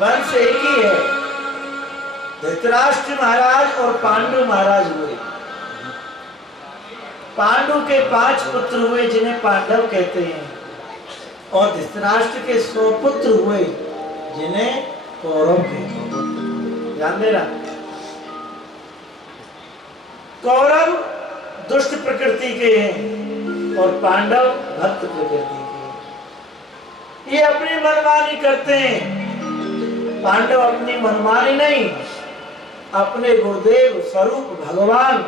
वंश एक ही है। धृतराष्ट्र महाराज और पांडु महाराज हुए। पांडु के 5 पुत्र हुए जिन्हें पांडव कहते हैं, और धृतराष्ट्र के 100 पुत्र हुए जिन्हें कौरव कहते हैं। ध्यान देना, कौरव दुष्ट प्रकृति के हैं और पांडव भक्त प्रकृति के। ये अपनी मनमानी करते हैं। पांडव अपनी मनमानी नहीं, अपने गुरुदेव स्वरूप भगवान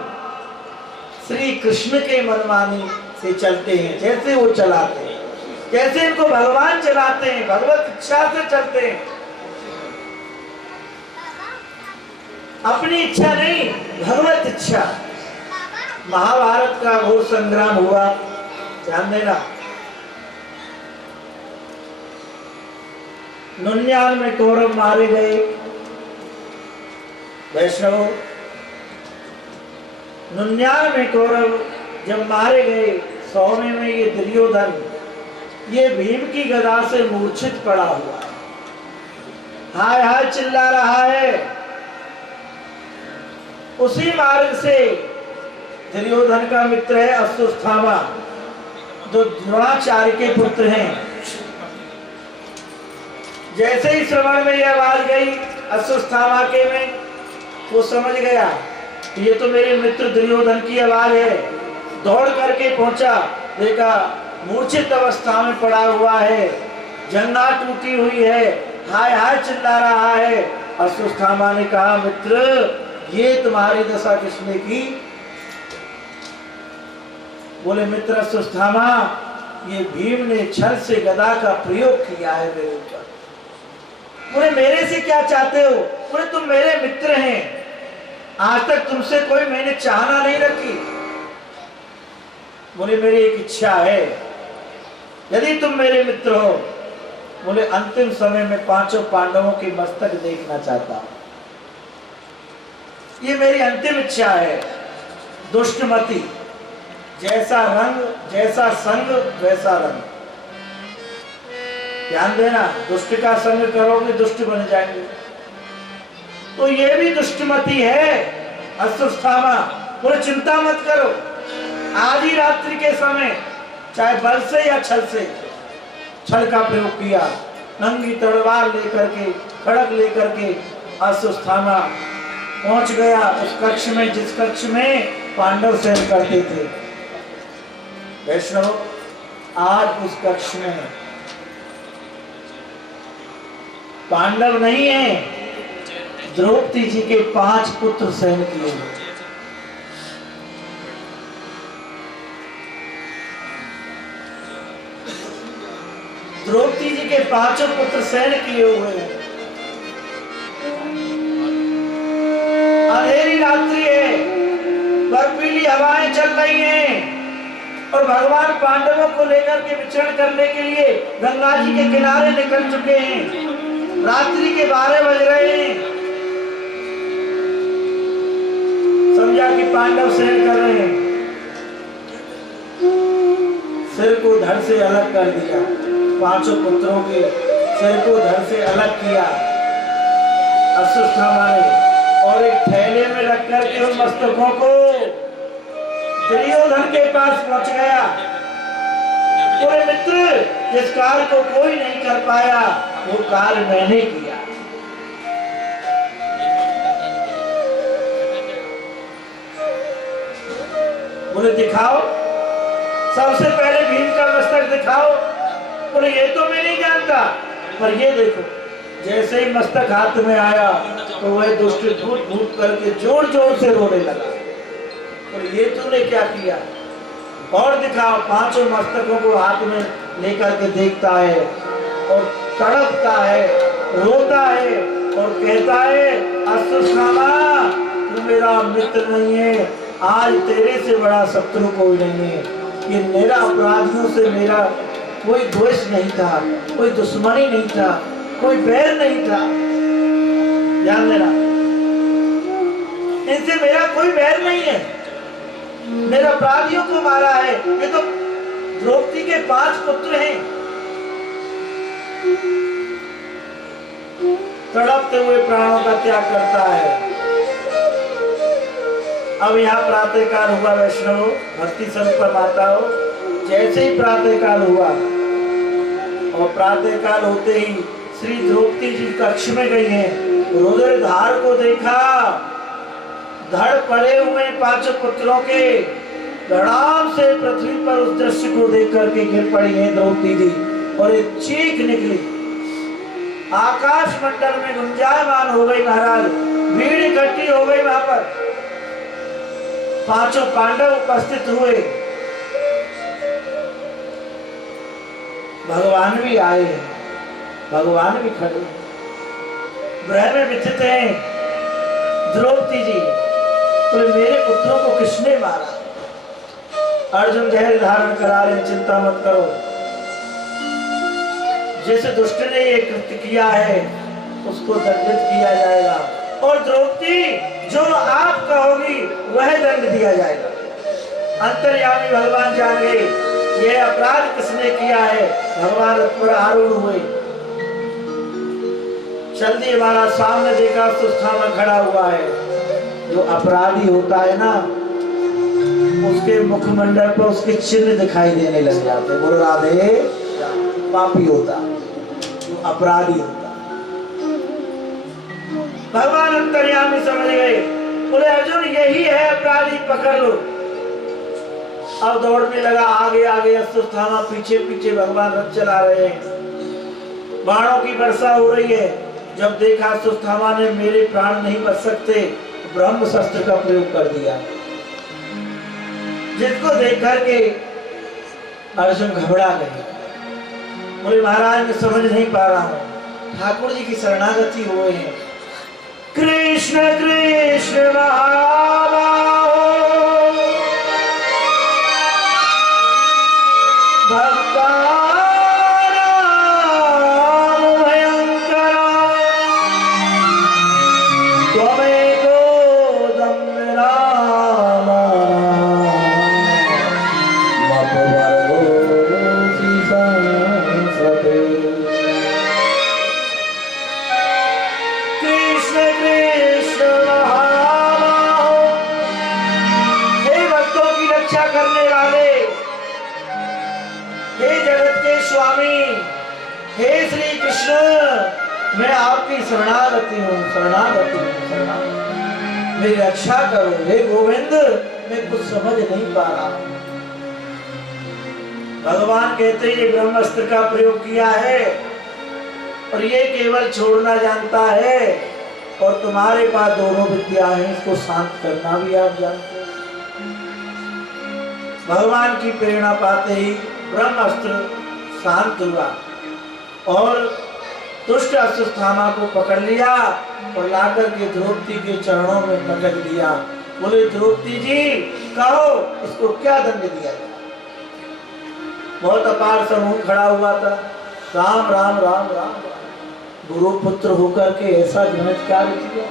श्री कृष्ण के मनमानी से चलते हैं। जैसे वो चलाते हैं, जैसे इनको भगवान चलाते हैं, भगवत इच्छा से चलते हैं। अपनी इच्छा नहीं, भगवत इच्छा। महाभारत का घोर संग्राम हुआ, ध्यान देना। 99 में कौरव मारे गए। वैष्णव 99 में कौरव जब मारे गए, 100वें में ये दुर्योधन ये भीम की गदा से मूर्छित पड़ा हुआ है, हाय हाय चिल्ला रहा है। उसी मार्ग से दुर्योधन का मित्र है अश्वत्थामा, जो द्रोणाचार्य के पुत्र हैं। जैसे ही श्रवण में यह आवाज गई अश्वत्थामा के में, वो समझ गया ये तो मेरे मित्र दुर्योधन की आवाज है। दौड़ करके पहुंचा, देखा मूर्छित अवस्था में पड़ा हुआ है, जंघा टूटी हुई है, हाय हाय चिल्ला रहा है। अश्वत्थामा ने कहा, मित्र ये तुम्हारी दशा किसने की? बोले, मित्र अश्वत्थामा, ये भीम ने छल से गदा का प्रयोग किया है मेरे ऊपर। बोले, मेरे से क्या चाहते हो? बोले, तुम मेरे मित्र हैं, आज तक तुमसे कोई मैंने चाहना नहीं रखी। बोले, मेरी एक इच्छा है, यदि तुम मेरे मित्र हो, बोले अंतिम समय में 5 पांडवों के मस्तक देखना चाहता हूं, ये मेरी अंतिम इच्छा है। दुष्टमति, जैसा रंग जैसा संग वैसा रंग। ध्यान देना, दुष्ट का संग करोगे दुष्ट बन जाएंगे। तो ये भी दुष्टमति है अश्वत्थामा। बोले, चिंता मत करो, आधी रात्रि के समय चाहे बल से या छल से, छल का प्रयोग किया, नंगी तलवार लेकर के, खड़ग लेकर के अश्वत्थामा पहुंच गया उस कक्ष में जिस कक्ष में पांडव शयन करते थे। वैष्णव, आज उस कक्ष में पांडव नहीं है, द्रौपदी जी के 5 पुत्र शयन किए हुए। द्रौपदी जी के 5 पुत्र शयन किए हुए हैं। अंधेरी रात्रि है, बर्फीली हवाएं चल रही हैं और भगवान पांडवों को लेकर के विचरण करने के लिए गंगा जी के किनारे निकल चुके हैं। रात्रि के 12 बज रहे हैं। समझा कि पांडव शयन कर रहे हैं। सिर को धड़ से अलग कर दिया, 5 पुत्रों के सिर को धड़ से अलग किया अश्वत्थामा ने, और एक थैले में रख करके उन मस्तकों को दुर्योधन के पास पहुंच गया। बोले, मित्र, जिस कार्य को कोई नहीं कर पाया वो कार्य मैंने किया। बोले, दिखाओ, सबसे पहले भीम का मस्तक दिखाओ। बोले, ये तो मैं नहीं जानता, पर ये देखो। जैसे ही मस्तक हाथ में आया तो वह दुष्ट भूत भूत करके जोर जोर से रोने लगा। बोले, ये तूने क्या किया? और दिखाओ। 5 मस्तकों को हाथ में लेकर के देखता है और तड़पता है, रोता है और कहता है, अश्वत्थामा, तू मेरा मित्र नहीं है, आज तेरे से बड़ा शत्रु कोई नहीं है। ये मेरा अपराधियों से मेरा कोई द्वेष नहीं था, कोई दुश्मनी नहीं था, कोई बैर नहीं था। ध्यान देना, इनसे मेरा कोई बैर नहीं है, मेरे अपराधियों को मारा है। ये तो द्रौपदी के 5 पुत्र हैं। तड़पते हुए प्राणों का त्याग करता है। अब यहाँ प्रातः काल हुआ वैष्णव भक्ति संत माताओं, जैसे ही प्रातः काल हुआ और प्रातः काल होते ही श्री द्रौपदी जी कक्ष में गई हैं, रुद्र धार को देखा, धड़ पड़े हुए पांचों पुत्रों के धड़ाम से पृथ्वी पर उस दृश्य को देख करके गिर पड़ी है द्रौपदी जी और एक चीख निकली, आकाश मंडल में गुंजायमान हो गई महाराज, भीड़ इकट्ठी हो गई वहां पर, पांचों पांडव उपस्थित हुए, भगवान भी आए, भगवान भी खड़े, ग्रह में विचित हैं द्रौपदी जी, तो मेरे पुत्रों को किसने मारा? अर्जुन धैर्य धारण करा रहे, चिंता मत करो, जिस दुष्ट ने ये कृत्य किया है उसको दंडित किया जाएगा और द्रौपदी जो आप कहोगी वह दंड दिया जाएगा। अंतर्यामी भगवान जान गए ये अपराध किसने किया है। भगवान रथ पर आरूढ़ हुए, चल दिए महाराज, सामने देखा सुस्थामा खड़ा हुआ है। जो अपराधी होता है ना उसके मुखमंडल पर उसके चिन्ह दिखाई देने लग जाते, बोल राधे, पापी होता, अपराधी होता। भगवान अंतर्यामी समझ गए, बोले अर्जुन यही है अपराधी, पकड़ लो। अब दौड़ने लगा, आगे आगे अश्वत्थामा, पीछे पीछे भगवान रथ चला रहे हैं, बाणों की वर्षा हो रही है। जब देखा अश्वत्थामा ने मेरे प्राण नहीं बच सकते, ब्रह्म शस्त्र का प्रयोग कर दिया, जिसको देख करके अर्जुन घबरा गए। बोले महाराज मैं समझ नहीं पा रहा हूँ, ठाकुर जी की शरणागति हुए हैं। कृष्ण कृष्ण महाबाहो भक्तानां भयंकरा त्वमेको दम्भरामा मपवर्गोऽसि संसते। कृष्ण कृष्ण महाबाहो, हे भक्तों की रक्षा करने वाले, हे जगत के स्वामी, हे श्री कृष्ण, मैं आपकी शरणागति हूँ, शरणागति हूँ, शरणागति, मेरी रक्षा करो। हे गोविंद, मैं कुछ समझ नहीं पा रहा। भगवान कहते हैं ये ब्रह्मास्त्र का प्रयोग किया है और ये केवल छोड़ना जानता है, और तुम्हारे पास दोनों विद्या है, इसको शांत करना भी आप जानते हैं। भगवान की प्रेरणा पाते ही ब्रह्मास्त्र शांत हुआ और दुष्ट अश्वत्थामा को पकड़ लिया और लाकर के द्रौपदी के चरणों में पटक दिया। बोले द्रौपदी जी कहो इसको क्या दंड दिया जाए। बहुत अपार समूह खड़ा हुआ था, राम राम राम राम, गुरु पुत्र होकर के ऐसा घृणित कार्य किया,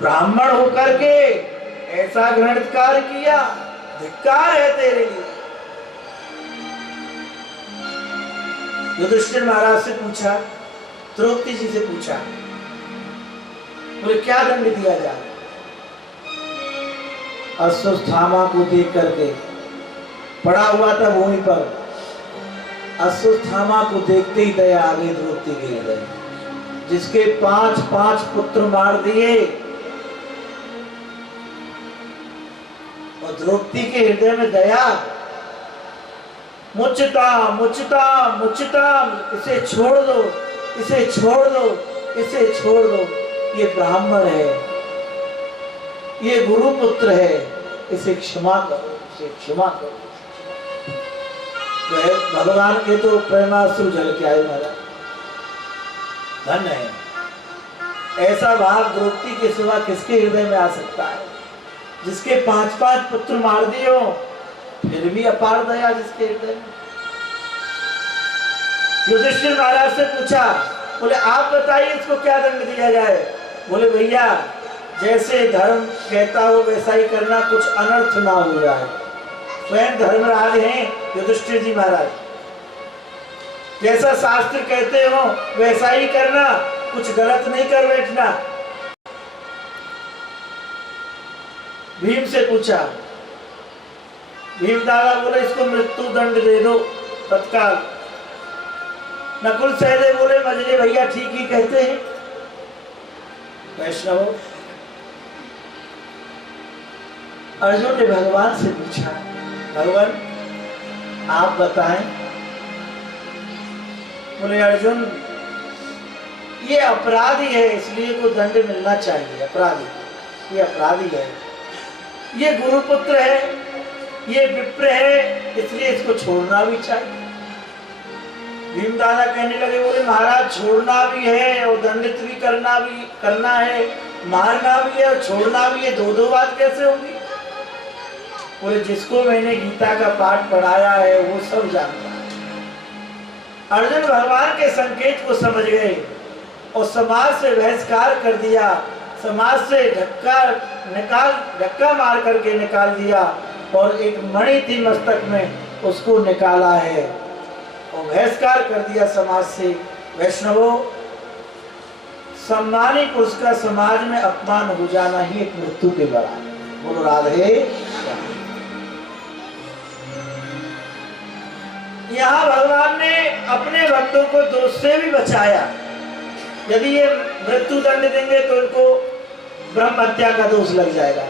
ब्राह्मण होकर के ऐसा घृणित कार्य किया, धिक्कार है तेरे लिए। युधिष्ठिर महाराज से पूछा, द्रौपदी जी से पूछा, बोले क्या दंड दिया जाए। अश्वत्थामा को देख करके पड़ा हुआ था भूमि पर, अश्वत्थामा को देखते ही दया आ गई द्रौपदी के हृदय, जिसके 5 पुत्र मार दिए, और द्रौपदी के हृदय में दया, मुचता मुचता मुचता, इसे छोड़ दो, इसे छोड़ दो, इसे छोड़ दो, ये ब्राह्मण है, ये गुरु पुत्र है, इसे क्षमा करो, इसे क्षमा करो। भगवान के तो प्रेमाश्रु झल के आए महाराज, धन्य है। ऐसा भाव द्रौपदी के सिवा किसके हृदय में आ सकता है, जिसके 5 पुत्र मार दियो, फिर भी अपार दया जिसके हृदय में। युधिष्ठिर महाराज से पूछा, बोले आप बताइए इसको क्या दंड दिया जाए। बोले भैया जैसे धर्म कहता हो वैसा ही करना, कुछ अनर्थ ना हो जाए। स्वयं धर्मराज हैं युधिष्ठिर जी महाराज, जैसा शास्त्र कहते हो वैसा ही करना, कुछ गलत नहीं कर बैठना। भीम से पूछा, भीम दादा बोले इसको मृत्यु दंड दे दो तत्काल। नकुल सहदेव बोले मजले भैया ठीक ही कहते हैं। वैष्णव अर्जुन ने भगवान से पूछा, भगवान आप बताएं। बोले अर्जुन ये अपराधी है इसलिए को दंड मिलना चाहिए। अपराधी, ये अपराधी है, ये गुरुपुत्र है, ये विप्र है, इसलिए इसको छोड़ना भी चाहिए। भीम दादा कहने लगे, बोले महाराज छोड़ना भी है और दंडित भी करना है, मारना भी है और छोड़ना भी है, दो बात कैसे होगी? बोले जिसको मैंने गीता का पाठ पढ़ाया है वो सब जानता है। अर्जुन भगवान के संकेत को समझ गए और समाज से बहिष्कार कर दिया, समाज से धक्का मार करके निकाल दिया और एक मणि थी मस्तक में उसको निकाला है और बहिष्कार कर दिया समाज से। वैष्णवों, सम्मानी पुरुष का समाज में अपमान हो जाना ही एक मृत्यु के बराबर। बोलो राधे। यहाँ भगवान ने अपने भक्तों को दोष से भी बचाया। यदि ये मृत्यु दंड देंगे तो इनको ब्रह्म हत्या का दोष लग जाएगा।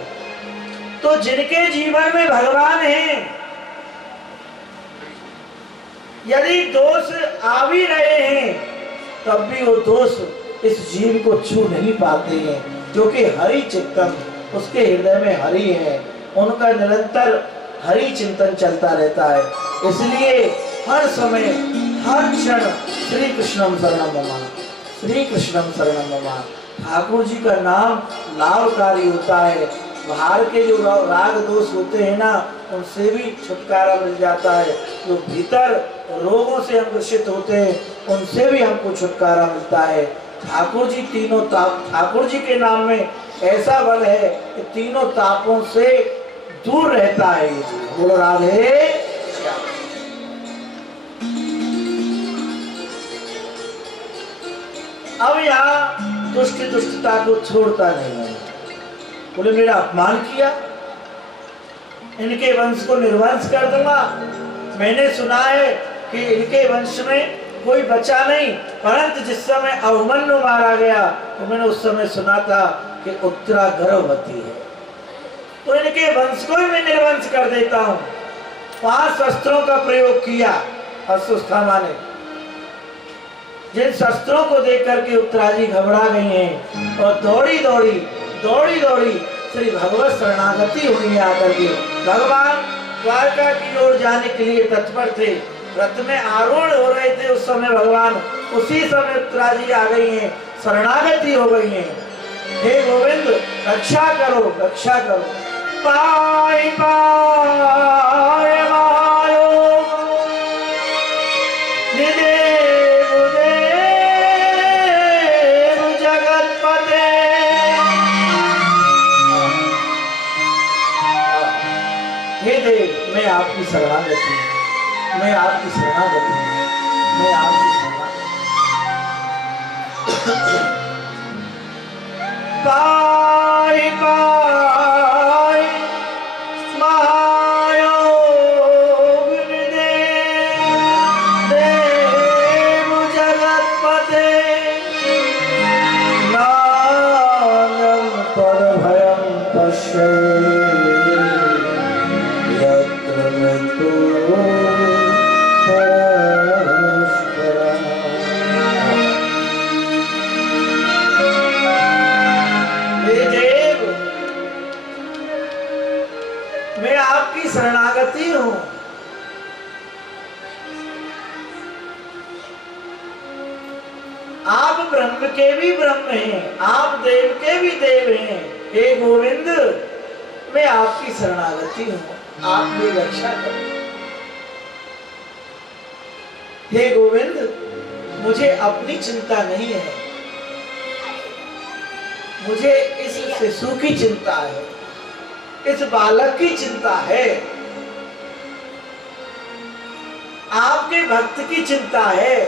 तो जिनके जीवन में भगवान हैं, यदि दोष आ भी रहे हैं तब भी वो दोष इस जीव को छू नहीं पाते हैं, क्योंकि हरि चिंतन उसके हृदय में हरि है, उनका निरंतर हरि चिंतन चलता रहता है। इसलिए हर समय हर क्षण श्री कृष्णम शरणम मम, श्री कृष्णम शरणम मम। ठाकुर जी का नाम लाभकारी होता है। बाहर के जो राग दोष होते हैं ना, उनसे भी छुटकारा मिल जाता है। जो भीतर रोगों से हम ग्रसित होते हैं उनसे भी हमको छुटकारा मिलता है। ठाकुर जी तीनों ताप, ठाकुर जी के नाम में ऐसा बल है कि तीनों तापों से दूर रहता है। बोलो राधे। अब यहाँ दुष्टता को छोड़ता नहीं है। बोले मेरा अपमान किया, इनके वंश को निर्वंश कर दूंगा। मैंने सुना है कि इनके वंश में कोई बचा नहीं, परंतु जिस समय अभिमन्यु मारा गया तो मैंने उस समय सुना था कि उत्तरा गर्भवती है, तो इनके वंश को ही मैं निर्वंश कर देता हूँ। 5 शस्त्रों का प्रयोग किया अश्वत्थामा ने। जिन शस्त्रों को देख करके उत्तरा जी घबरा गई हैं और दौड़ी दौड़ी श्री भगवत शरणागति हुई है। आकर के भगवान द्वारका की ओर जाने के लिए तत्पर थे, रथ में आरूढ़ हो रहे थे। उस समय भगवान उसी समय उत्तरा जी आ गई हैं, शरणागति हो गई हैं। हे गोविंद रक्षा करो, रक्षा करो। पाई पाए मायो मैं आपकी शरणागति, मैं आपकी शरणागति, मैं आपकी शरणागति। पाई पाई महायोग देव जगतपते नानम पद भयं पश्ये शरणागति हूं। आप ब्रह्म के भी ब्रह्म हैं, आप देव के भी देव हैं। हे गोविंद मैं आपकी शरणागति हूं, आप मेरी रक्षा करो। हे गोविंद मुझे अपनी चिंता नहीं है, मुझे इस शिशु की चिंता है, इस बालक की चिंता है। आपके भक्त की चिंता है,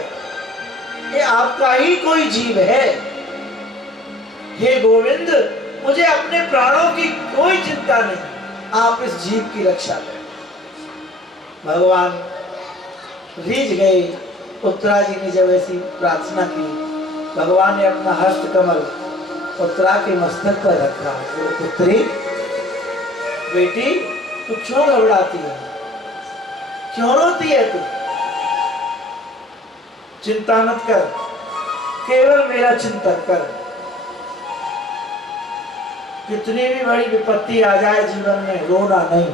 ये आपका ही कोई जीव है। हे गोविंद, मुझे अपने प्राणों की कोई चिंता नहीं, आप इस जीव की रक्षा करें। भगवान रीझ गए। उत्तरा जी ने जब ऐसी प्रार्थना की, भगवान ने अपना हस्त कमल उत्तरा के मस्तक पर रखा। बोले, पुत्री बेटी, तू क्यों घबराती है, क्यों रोती है तू? चिंता मत कर, केवल मेरा चिंतन कर। कितनी भी बड़ी विपत्ति आ जाए जीवन में, रोना नहीं,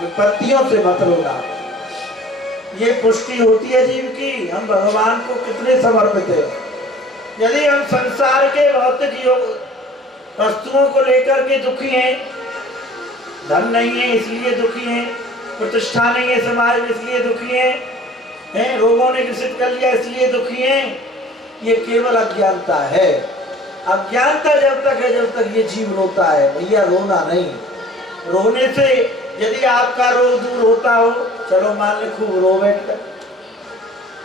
विपत्तियों से मत रोना। ये पुष्टि होती है जीव की, हम भगवान को कितने समर्पित है। यदि हम संसार के भौतिक वस्तुओं को लेकर के दुखी हैं, धन नहीं है इसलिए दुखी हैं, प्रतिष्ठा नहीं है समाज में इसलिए दुखी हैं, रोगों ने ग्रसित कर लिया इसलिए दुखी हैं, ये केवल अज्ञानता है। अज्ञानता जब तक है, जब तक ये जीव रोता है। भैया रोना नहीं, रोने से यदि आपका रोग दूर होता हो, चलो मान ले खूब रो बैठकर।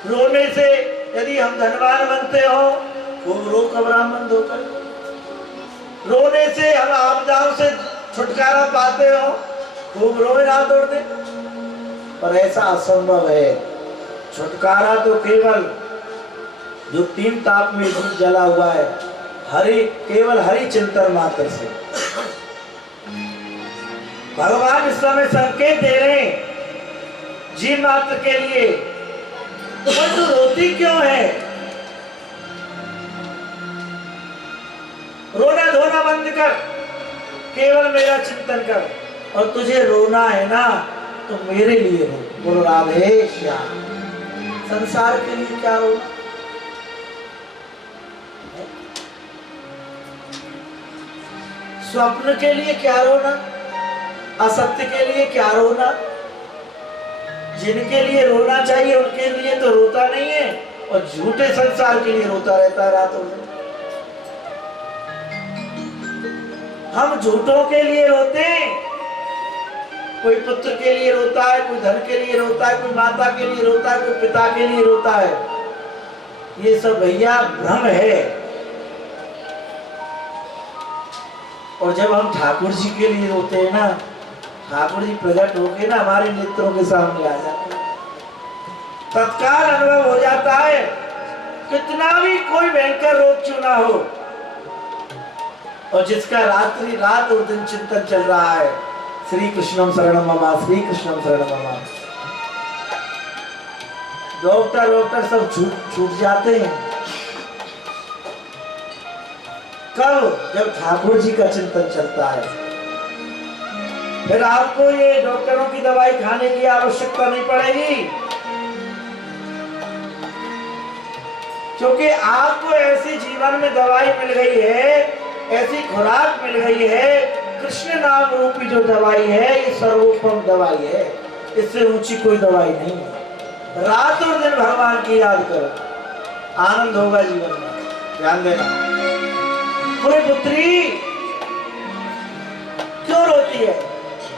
रोने से यदि हम धनवान बनते हो, खूब रो कब्राह्मण होकर। रोने से हम आपदाओं से छुटकारा पाते हो, खूब रोए ना दौड़ दे। पर ऐसा असंभव है। छुटकारा तो केवल जो तीन ताप में जला हुआ है, केवल हरि चिंतन मात्र से। भगवान इस समय संकेत दे रहे हैं जीव मात्र के लिए, तो तू रोती क्यों है? रोना धोना बंद कर, केवल मेरा चिंतन कर। और तुझे रोना है ना, तो मेरे लिए रो। बोलो राधे श्याम। संसार के लिए क्या रोना? स्वप्न के लिए क्या रोना? असत्य के लिए क्या रोना? जिनके लिए रोना चाहिए उनके लिए तो रोता नहीं है, और झूठे संसार के लिए रोता रहता है रातों में। हम झूठों के लिए रोते हैं, कोई पुत्र के लिए रोता है, कोई धन के लिए रोता है, कोई माता के लिए रोता है, कोई पिता के लिए रोता है। ये सब भैया भ्रम है। और जब हम ठाकुर जी के लिए रोते हैं ना, ठाकुर जी प्रकट होके ना हमारे नेत्रों के सामने आ जाते हैं, तत्काल अनुभव हो जाता है। कितना भी कोई भयंकर रोग क्यों ना हो, और जिसका रात्रि रात और दिन चिंतन चल रहा है, श्री कृष्णम शरणम मम, श्री कृष्णम शरणम मम। डॉक्टर सब छूट जाते हैं। कब? जब ठाकुर जी का चिंतन चलता है। फिर आपको ये डॉक्टरों की दवाई खाने की आवश्यकता नहीं पड़ेगी, क्योंकि आपको ऐसी जीवन में दवाई मिल गई है, ऐसी खुराक मिल गई है। कृष्ण नाम रूपी जो दवाई है, ये सर्वोत्तम दवाई है, इससे ऊंची कोई दवाई नहीं है। रात और दिन भगवान की याद करो, आनंद होगा जीवन में। ध्यान देना। बोले पुत्री क्यों रोती है?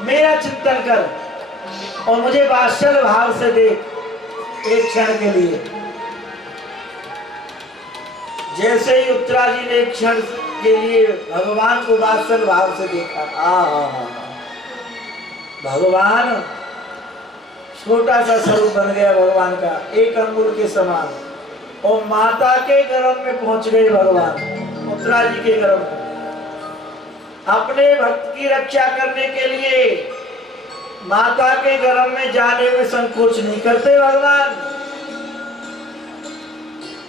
मेरा चिंतन कर और मुझे वात्सल्य भाव से देख एक क्षण के लिए। जैसे ही उत्तरा जी ने एक क्षण के लिए भगवान को वात्सल्य भाव से देखा, भगवान छोटा सा स्वरूप बन गया भगवान का, एक अंगुल के समान, और माता के गर्भ में पहुंच गए भगवान, उत्तरा जी के गर्भ में। अपने भक्त की रक्षा करने के लिए माता के गर्भ में जाने में संकोच नहीं करते भगवान।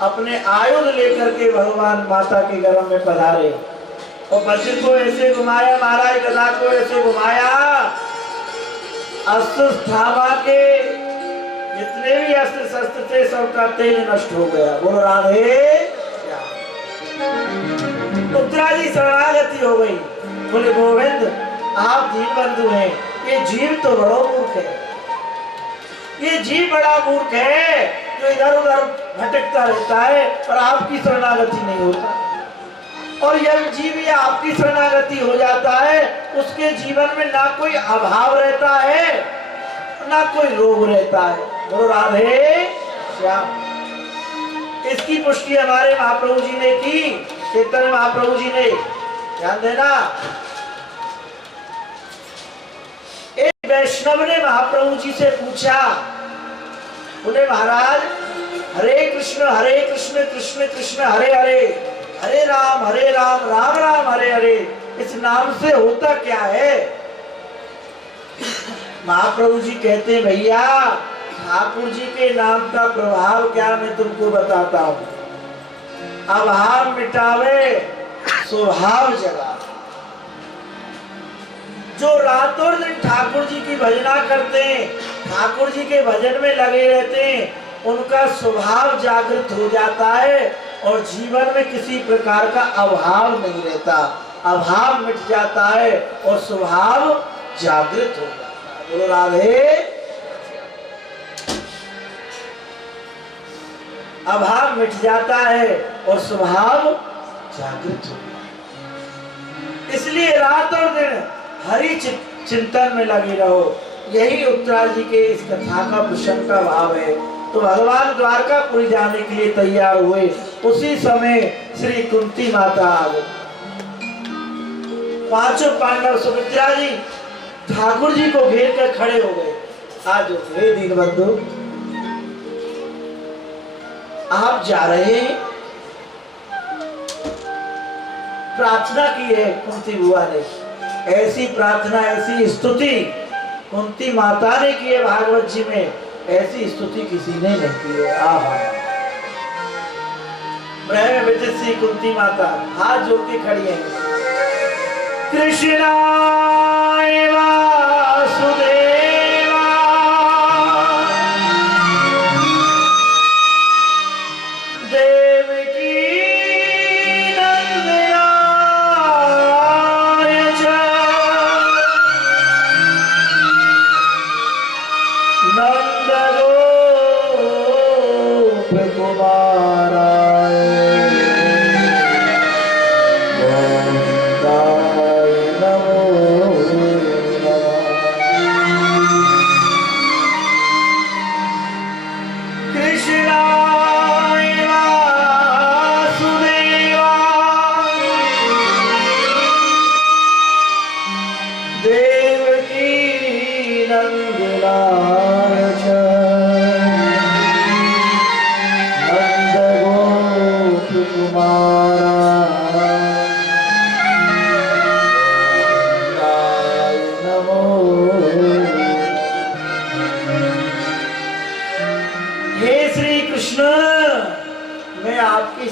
अपने आयुध लेकर के भगवान माता के गर्भ में पधारे, और वज्र को ऐसे घुमाया महाराज, गदा को ऐसे घुमाया, अस्त्र थामा के जितने भी अस्त्र शस्त्र थे सबका तेज नष्ट हो गया। बोलो राधे। उत्तरा जी शरणागति हो गई। बोले गोविंद आप दीन बंधु हैं, ये जीव तो बड़ा मूर्ख है, ये जीव बड़ा मूर्ख है जो इधर उधर भटकता रहता है पर आपकी शरणागति नहीं होता। और यह जीव या आपकी शरणागति हो जाता है, उसके जीवन में ना कोई अभाव रहता है ना कोई रोग रहता है। बोलो राधे श्याम। इसकी पुष्टि हमारे महाप्रभु जी ने की, चैतन्य महाप्रभु जी ने। ध्यान देना, एक वैष्णव ने महाप्रभु जी से पूछा, बोले महाराज हरे कृष्ण कृष्ण कृष्ण हरे हरे, हरे राम राम राम हरे हरे, इस नाम से होता क्या है? महाप्रभु जी कहते भैया ठाकुर जी के नाम का प्रभाव क्या मैं तुमको बताता हूँ। अभाव मिटावे स्वभाव जगा। जो रातों दिन ठाकुर जी की भजना करते हैं, ठाकुर जी के भजन में लगे रहते हैं, उनका स्वभाव जागृत हो जाता है और जीवन में किसी प्रकार का अभाव नहीं रहता, अभाव मिट जाता है और स्वभाव जागृत हो जाता है। बोलो राधे। अभाव मिट जाता है और स्वभाव जागृत हो जाता है। इसलिए रात और दिन हरि चिंतन में लगे रहो। यही उत्तरा जी के इस कथा का प्रसंग का भाव है। तो भगवान द्वारकापुरी जाने के लिए तैयार हुए, उसी समय श्री कुंती माता आ गई। पांचों पांडव सुमित्रा जी ठाकुर जी को घेर कर खड़े हो गए। आज हे दीनबंधु, आप जा रहे हैं? प्रार्थना की है कुंती बुआ ने, ऐसी प्रार्थना ऐसी स्तुति कुंती माता ने की है भागवत जी में, ऐसी स्तुति किसी ने नहीं की है। आहा, ब्रह्म विजयसी कुंती माता हाथ जोड़ के खड़ी है। कृष्णाय वासुदेवा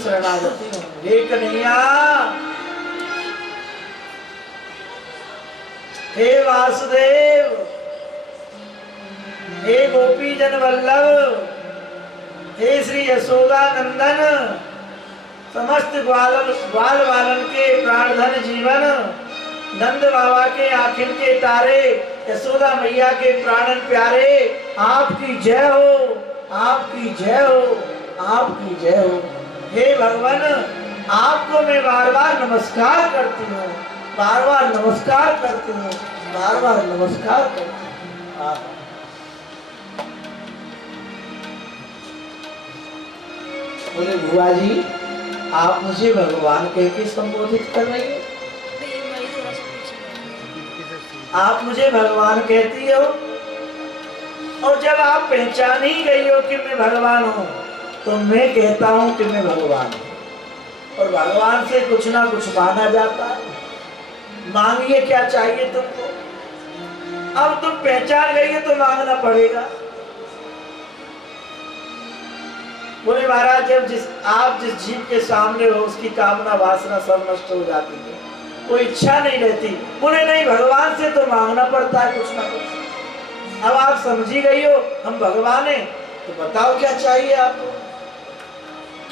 शरणागति हूं। हे कन्हैया, हे वासुदेव, हे गोपी जन वल्लभ, हे श्री यशोदा नंदन, समस्त ग्वाल बालन के प्राणधन जीवन, नंद बाबा के आखिर के तारे, यशोदा मैया के प्राणन प्यारे, आपकी जय हो, आपकी जय हो, आपकी जय हो। हे भगवान, आपको मैं बार बार नमस्कार करती हूँ, बार बार नमस्कार करती हूँ, बार बार नमस्कार करती हूँ। बोले बुआ जी, आप मुझे भगवान कह के संबोधित कर रही हो? आप मुझे भगवान कहती हो, और जब आप पहचान ही गई हो कि मैं भगवान हूँ, तो मैं कहता हूं कि मैं भगवान हूं। और भगवान से कुछ ना कुछ मांगा जाता है। मांगिए, क्या चाहिए तुमको? अब तुम पहचान गई है तो मांगना पड़ेगा। बोले महाराज, जब आप जिस जीव के सामने हो, उसकी कामना वासना सब नष्ट हो जाती है, कोई इच्छा नहीं रहती। बोले नहीं, भगवान से तो मांगना पड़ता है कुछ ना कुछ। अब आप समझी गई हो हम भगवान हैं, तो बताओ क्या चाहिए आपको,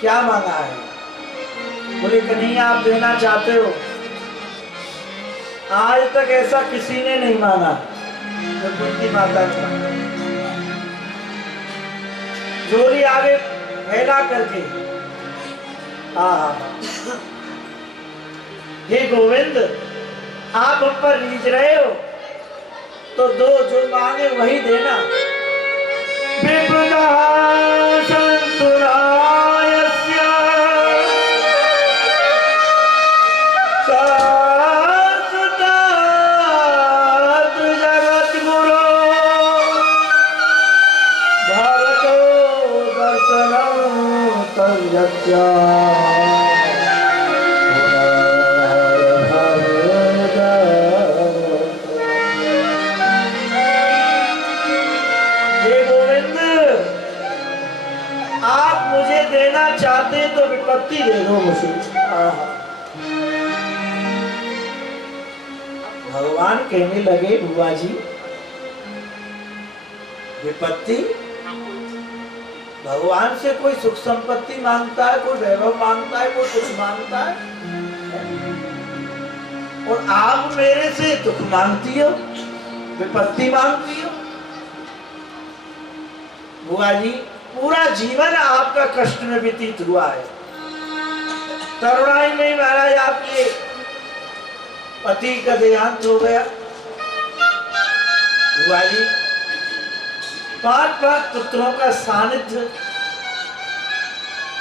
क्या मांगा है? बोले कन्हैया, आप देना चाहते हो? आज तक ऐसा किसी ने नहीं मांगा तो कुंती माता ने मांगा। जोड़ी आगे फैला करके, हे गोविंद, आप हम पर रीझ रहे हो तो दो, जो मांगे वही देना। कल्यज्ञा देना चाहते तो विपत्ति दे दो मुझे। भगवान कहने लगे बुआ जी विपत्ति, भगवान से कोई सुख संपत्ति मांगता है, कोई वैभव मांगता है, कोई कुछ मांगता है, और आप मेरे से दुख मांगती हो, विपत्ति मांगती हो। बुआ जी पूरा जीवन आपका कष्ट में व्यतीत हुआ है। तरुणाई में महाराज आपके पति का देहांत हो गया। बुआ जी 5 पुत्रों का सानिध्य,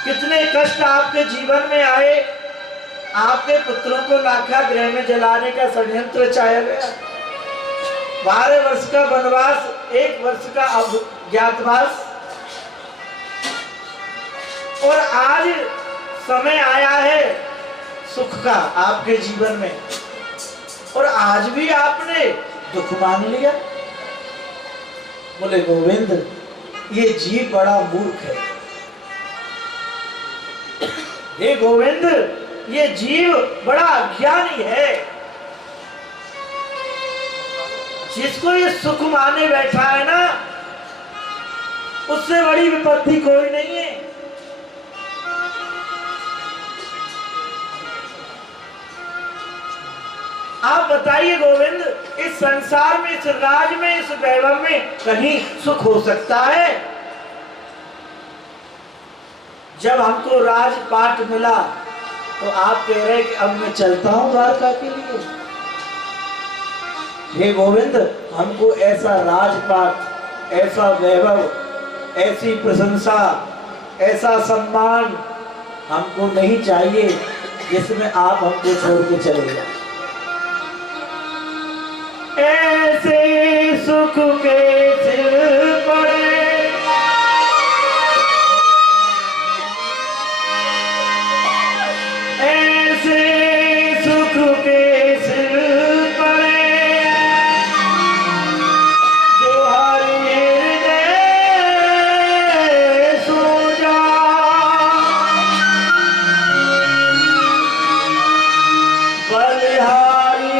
कितने कष्ट आपके जीवन में आए। आपके पुत्रों को लाखा गृह में जलाने का षड्यंत्र रचाया गया। 12 वर्ष का वनवास, 1 वर्ष का अज्ञातवास, और आज समय आया है सुख का आपके जीवन में, और आज भी आपने दुख मांग लिया। बोले गोविंद ये जीव बड़ा मूर्ख है। हे गोविंद ये जीव बड़ा अज्ञानी है। जिसको ये सुख माने बैठा है ना, उससे बड़ी विपत्ति कोई नहीं है। आप बताइए गोविंद, इस संसार में, इस राज में, इस वैभव में कहीं सुख हो सकता है? जब हमको राजपाट मिला तो आप कह रहे कि अब मैं चलता हूं द्वारका के लिए। हे गोविंद हमको ऐसा राजपाट, ऐसा वैभव, ऐसी प्रशंसा, ऐसा सम्मान हमको नहीं चाहिए जिसमें आप हमको छोड़ के चले जाए। ऐसे सुख के सिर पड़े, ऐसे सुख के सिर पड़े, जो हरि हृदय सो जा। बलिहारी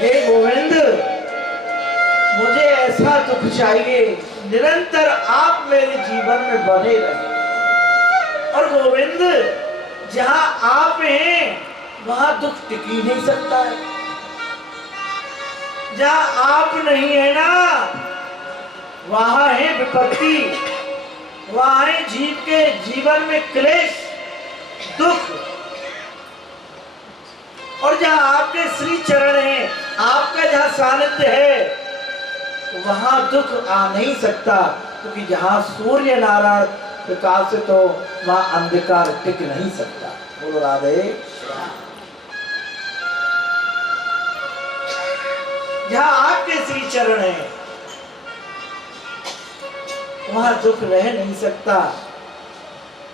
हे गोविंद मुझे ऐसा दुख चाहिए, निरंतर आप मेरे जीवन में बने रहे। और गोविंद जहां आप हैं वहां दुख टिक ही नहीं सकता है। जहां आप नहीं है ना वहां है विपत्ति, वहां है जीव के जीवन में क्लेश, दुख। और जहां आपके श्री चरण है, आपका जहां सानिध्य है, वहां दुख आ नहीं सकता, क्योंकि जहां सूर्य नारायण प्रकाश से तो वहां अंधकार टिक नहीं सकता। बोलो राधे। जहां आपके श्री चरण है वहां दुख रह नहीं सकता।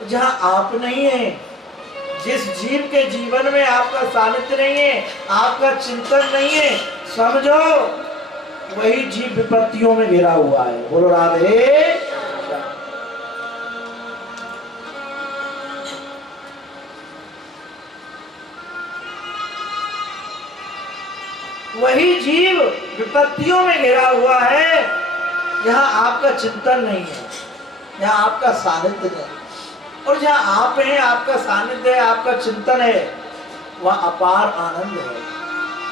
जहां आप नहीं है, जिस जीव के जीवन में आपका सानिध्य नहीं है, आपका चिंतन नहीं है, समझो वही जीव विपत्तियों में घिरा हुआ है। बोलो राधे। वही जीव विपत्तियों में घिरा हुआ है जहां आपका चिंतन नहीं है, जहां आपका सानिध्य नहीं। और जहां आप हैं, आपका सानिध्य है, आपका चिंतन है, वह अपार आनंद है।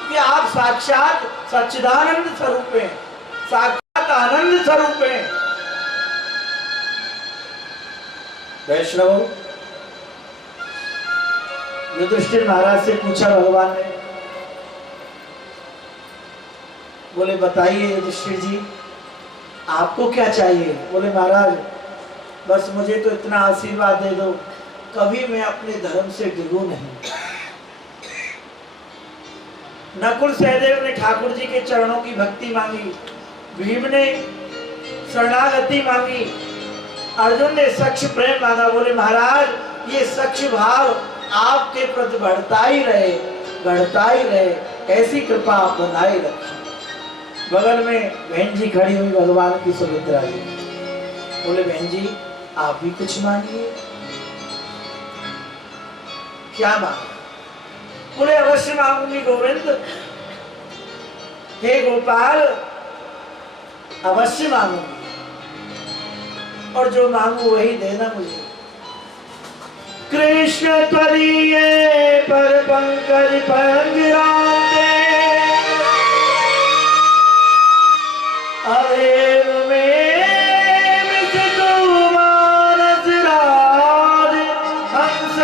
कि आप साक्षात सच्चिदानंद स्वरूप हैं, साक्षात साक्षात आनंद स्वरूप है। वैष्णव युधिष्ठिर महाराज से पूछा भगवान ने, बोले बताइए युधिष्ठिर जी आपको क्या चाहिए? बोले महाराज बस मुझे तो इतना आशीर्वाद दे दो, कभी मैं अपने धर्म से डिगू नहीं। नकुल सहदेव ने ठाकुर जी के चरणों की भक्ति मांगी, भीम ने शरणागति मांगी, अर्जुन ने सक्ष प्रेम मांगा। बोले महाराज ये सक्ष भाव आपके प्रति बढ़ता ही रहे, बढ़ता ही रहे, ऐसी कृपा आप बनाए रखें। बगल में बहन जी खड़ी हुई भगवान की सुमित्रा जी। बोले बहन जी आप भी कुछ मांगिए। क्या मांगा? बोले अवश्य मांगूंगी गोविंद, हे गोपाल अवश्य मांगूंगी, और जो मांगू वही देना मुझे। कृष्ण त्वदीय पर पंकज पंजराते, अधेर में मिथितु मानस राज हंस,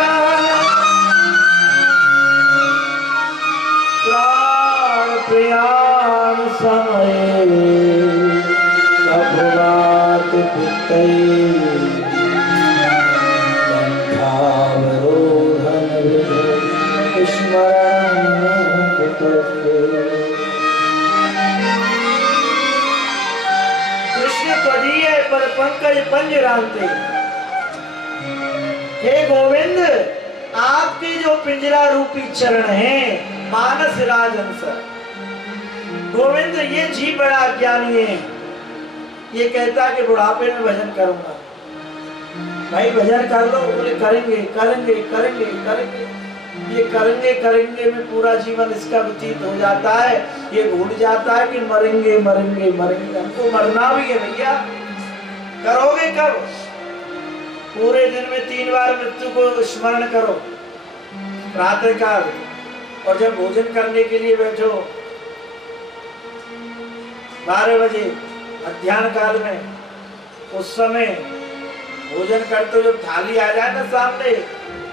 प्राण प्रियान समय कभुवात पितई, पर पंकज पंजराते। हे गोविंद आपके जो पिंजरा रूपी चरण हैं, मानस राजहंस। गोविंद ये जी बड़ा अज्ञानी है, ये कहता कि बुढ़ापे में भजन करूंगा। भाई भजन कर लो। बोले करेंगे करेंगे करेंगे करेंगे, ये करेंगे करेंगे में पूरा जीवन इसका व्यतीत हो जाता है। ये भूल जाता है कि मरेंगे मरेंगे मरेंगे, हमको मरना भी है भैया। करोगे कब? पूरे दिन में 3 बार मृत्यु को स्मरण करो, प्रातः काल और जब भोजन करने के लिए बैठो 12 बजे मध्याह्न काल में, उस समय भोजन करते हो, जब थाली आ जाए ना सामने,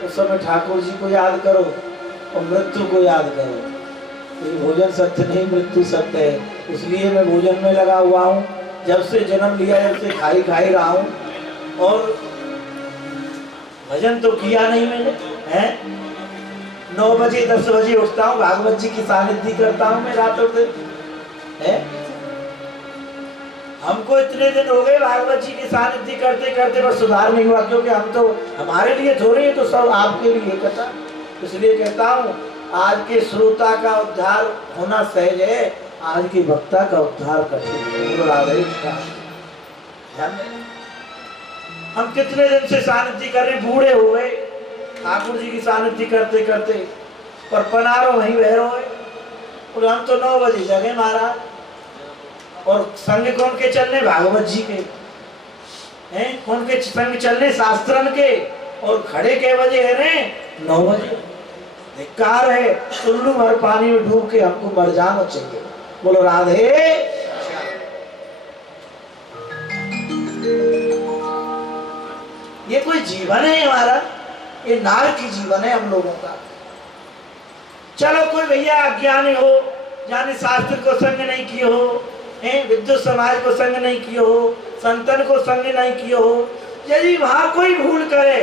उस समय ठाकुर जी को याद करो और मृत्यु को याद करो। ये भोजन सत्य नहीं, मृत्यु सत्य है। इसलिए मैं भोजन में लगा हुआ हूँ, जब से जन्म लिया जब से खाई खाई रहा हूँ, और भजन तो किया नहीं मैंने है। 9 बजे 10 बजे उठता हूँ, भागवत जी की सानिध्य करता हूँ मैं रातों दिन है। हमको इतने दिन हो गए भागवत जी की सानिध्य करते करते, पर सुधार नहीं हुआ, क्योंकि हम तो हमारे लिए थोड़ी है, तो सब आपके लिए कथा। इसलिए कहता हूँ आज के श्रोता का उद्धार होना सहज है, आज की वक्ता का उद्धार कठिन है। हम कितने दिन से सानिध्य कर रहे, बूढ़े हो गए ठाकुर जी की सानिध्य करते करते, पर पनारो वहीं बह रहे। और हम तो 9 बजे जगे महाराज, और संग कौन के चलने? भागवत जी के हैं। कौन के संग चलने? शास्त्रन के। और खड़े के बजे है रे? 9 बजे। धिक्कार है, चुल्लू भर पानी में डूब के हमको मर जाना चाहिए। बोलो राधे। ये कोई जीवन है हमारा? ये नार की जीवन है हम लोगों का। चलो कोई भैया अज्ञानी हो, जाने शास्त्र को संग नहीं किए हो, विद्युत समाज को संग नहीं किए हो, संतन को संग नहीं किए हो, यदि वहां कोई भूल करे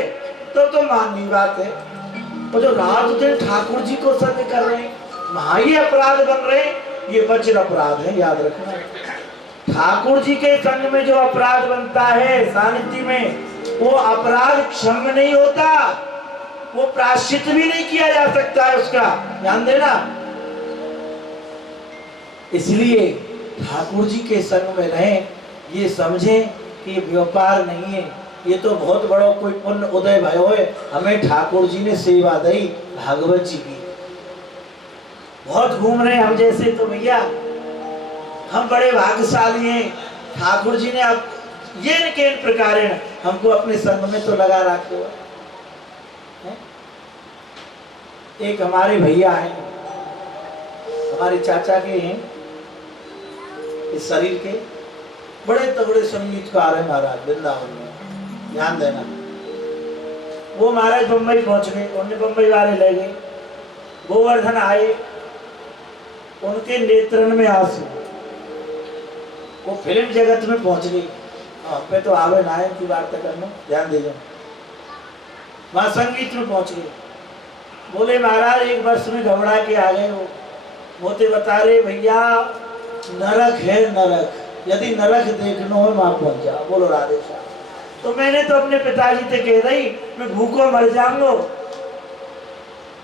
तो माननी बात है। और जो रात दिन ठाकुर जी को संग कर रहे हैं, वहां ही अपराध बन रहे हैं, ये वज्र अपराध है, याद रखना। ठाकुर जी के संग में जो अपराध बनता है सानिध्य में, वो अपराध क्षम्य नहीं होता, वो प्रायश्चित भी नहीं किया जा सकता है उसका, ध्यान देना। इसलिए ठाकुर जी के संग में रहें, ये समझें कि व्यापार नहीं है, ये तो बहुत बड़ा कोई पुण्य उदय भयो है। हमें ठाकुर जी ने सेवा दी भागवत जी की। बहुत घूम रहे हम जैसे, तो भैया हम बड़े भाग्यशाली हैं। ठाकुर जी ने अब ये के प्रकार हमको अपने संग में तो लगा रखे हुआ है। एक हमारे भैया हैं, हमारे चाचा के हैं इस शरीर के, बड़े तगड़े संगीतकार है महाराज वृंदावन में, ध्यान देना। वो महाराज बम्बई पहुंच गए, उन्हें बम्बई वाले ले गए। गोवर्धन आए, उनके नेत्रन में आंसू, वो फिल्म जगत में पहुंच गई। हम पे तो आवे ना है की वार्ता करना, ध्यान दीजिए। वहां संगीत में पहुंच गए। बोले महाराज एक वर्ष में घबरा के आ गए। वो मोते बता रहे भैया नरक है नरक, यदि नरक देखना हो वहां पहुंच जाओ। बोलो राधे श्याम। तो मैंने तो अपने पिताजी से कह रही मैं भूखो मर जाऊंगा,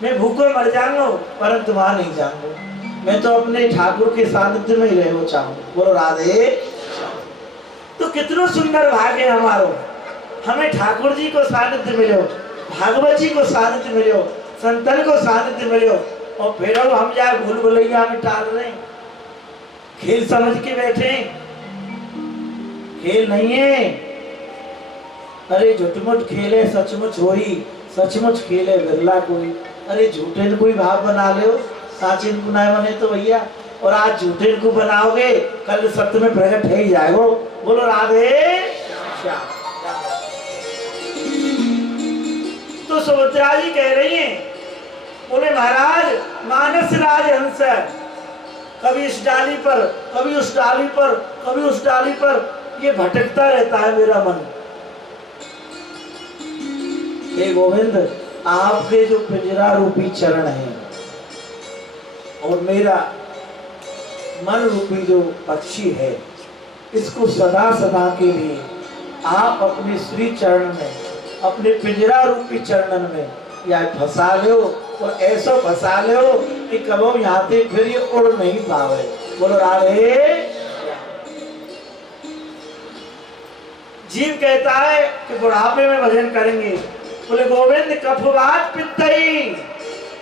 मैं भूखो मर जाऊंगा, परंतु वहां नहीं जाऊंगा। मैं तो अपने ठाकुर के सानिध्य में ही रहना चाहूंगा। बोलो राधे। तो कितना सुंदर भाग्य है हमारो, हमें ठाकुर जी को सानिध्य मिलो, भागवत जी को सानिध्य मिलो, संतन को सानिध्य मिलो, और फिर हम जाए भूल भुलैया में टाल रहे हैं, खेल समझ के बैठे। खेल नहीं है, अरे झूठमुठ खेल है सचमुच होई, सचमुच खेल है बिरला कोई। अरे झूठे को कोई भाव बना ले, साचे को ना बने तो भैया, और आज झूठे को बनाओगे कल सत्य में प्रकट है ही जाएगो। बोलो राधे श्याम। तो सुभद्रा जी कह रही हैं, बोले महाराज मानस राज हंस कभी इस डाली पर, कभी उस डाली पर, कभी उस डाली पर, ये भटकता रहता है मेरा मन। हे गोविंद, आपके जो पिंजरा रूपी चरण है और मेरा मन रूपी जो पक्षी है, इसको सदा सदा के लिए आप अपने श्री चरण में, अपने पिंजरा रूपी चरणन में या फंसा लो, और ऐसा फंसा लो कि कबो यहाँ से फिर ये उड़ नहीं पावे। बोलो राधे। जीव कहता है कि बुढ़ापे में भजन करेंगे। बोले गोविंद कफवात पित्तई,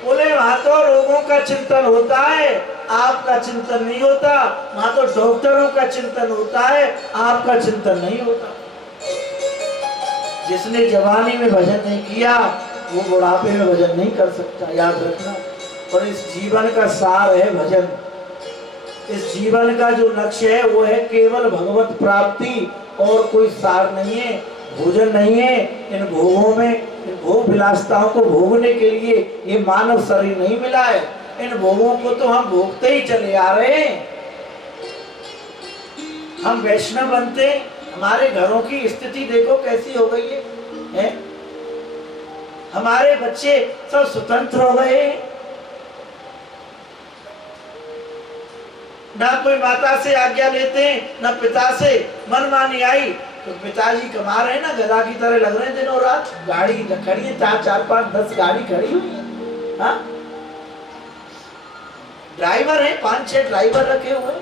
बोले वहां तो रोगों का चिंतन होता है, आपका चिंतन नहीं होता। वहां तो डॉक्टरों का चिंतन होता है, आपका चिंतन नहीं होता। जिसने जवानी में भजन नहीं किया वो बुढ़ापे में भजन नहीं कर सकता, याद रखना। और इस जीवन का सार है भजन। इस जीवन का जो लक्ष्य है वो है केवल भगवत प्राप्ति, और कोई सार नहीं है, भोजन नहीं है। इन भोगों में, इन भोग विलासताओं को भोगने के लिए ये मानव शरीर नहीं मिला है। इन भोगों को तो हम भोगते ही चले आ रहे हैं। हम वैष्णव बनते, हमारे घरों की स्थिति देखो कैसी हो गई है? हमारे बच्चे सब स्वतंत्र हो गए, ना कोई माता से आज्ञा लेते हैं, ना पिता से। मनमानी आई तो पिताजी कमा रहे हैं ना, गधा की तरह लग रहे हैं दिनों रात। गाड़ी खड़ी है, 4, 5, 10 गाड़ी खड़ी हुई है। हाँ, ड्राइवर है, 5-6 ड्राइवर रखे हुए।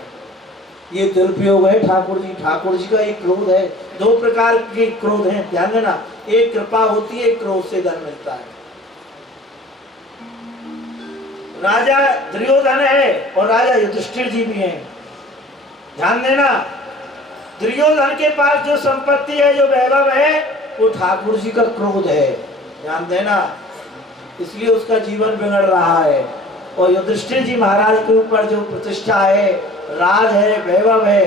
ये दुरुपयोग है ठाकुर जी। ठाकुर जी का एक क्रोध है, 2 प्रकार के क्रोध हैं, ध्यान देना। एक कृपा होती है, एक क्रोध से धन मिलता है। राजा दुर्योधन है और राजा युधिष्ठिर जी भी हैं, ध्यान देना। दुर्योधन के पास जो संपत्ति है, जो वैभव है, वो ठाकुर जी का क्रोध है, ध्यान देना। इसलिए उसका जीवन बिगड़ रहा है। और युधिष्ठिर जी महाराज के ऊपर जो प्रतिष्ठा है, राज है, वैभव है,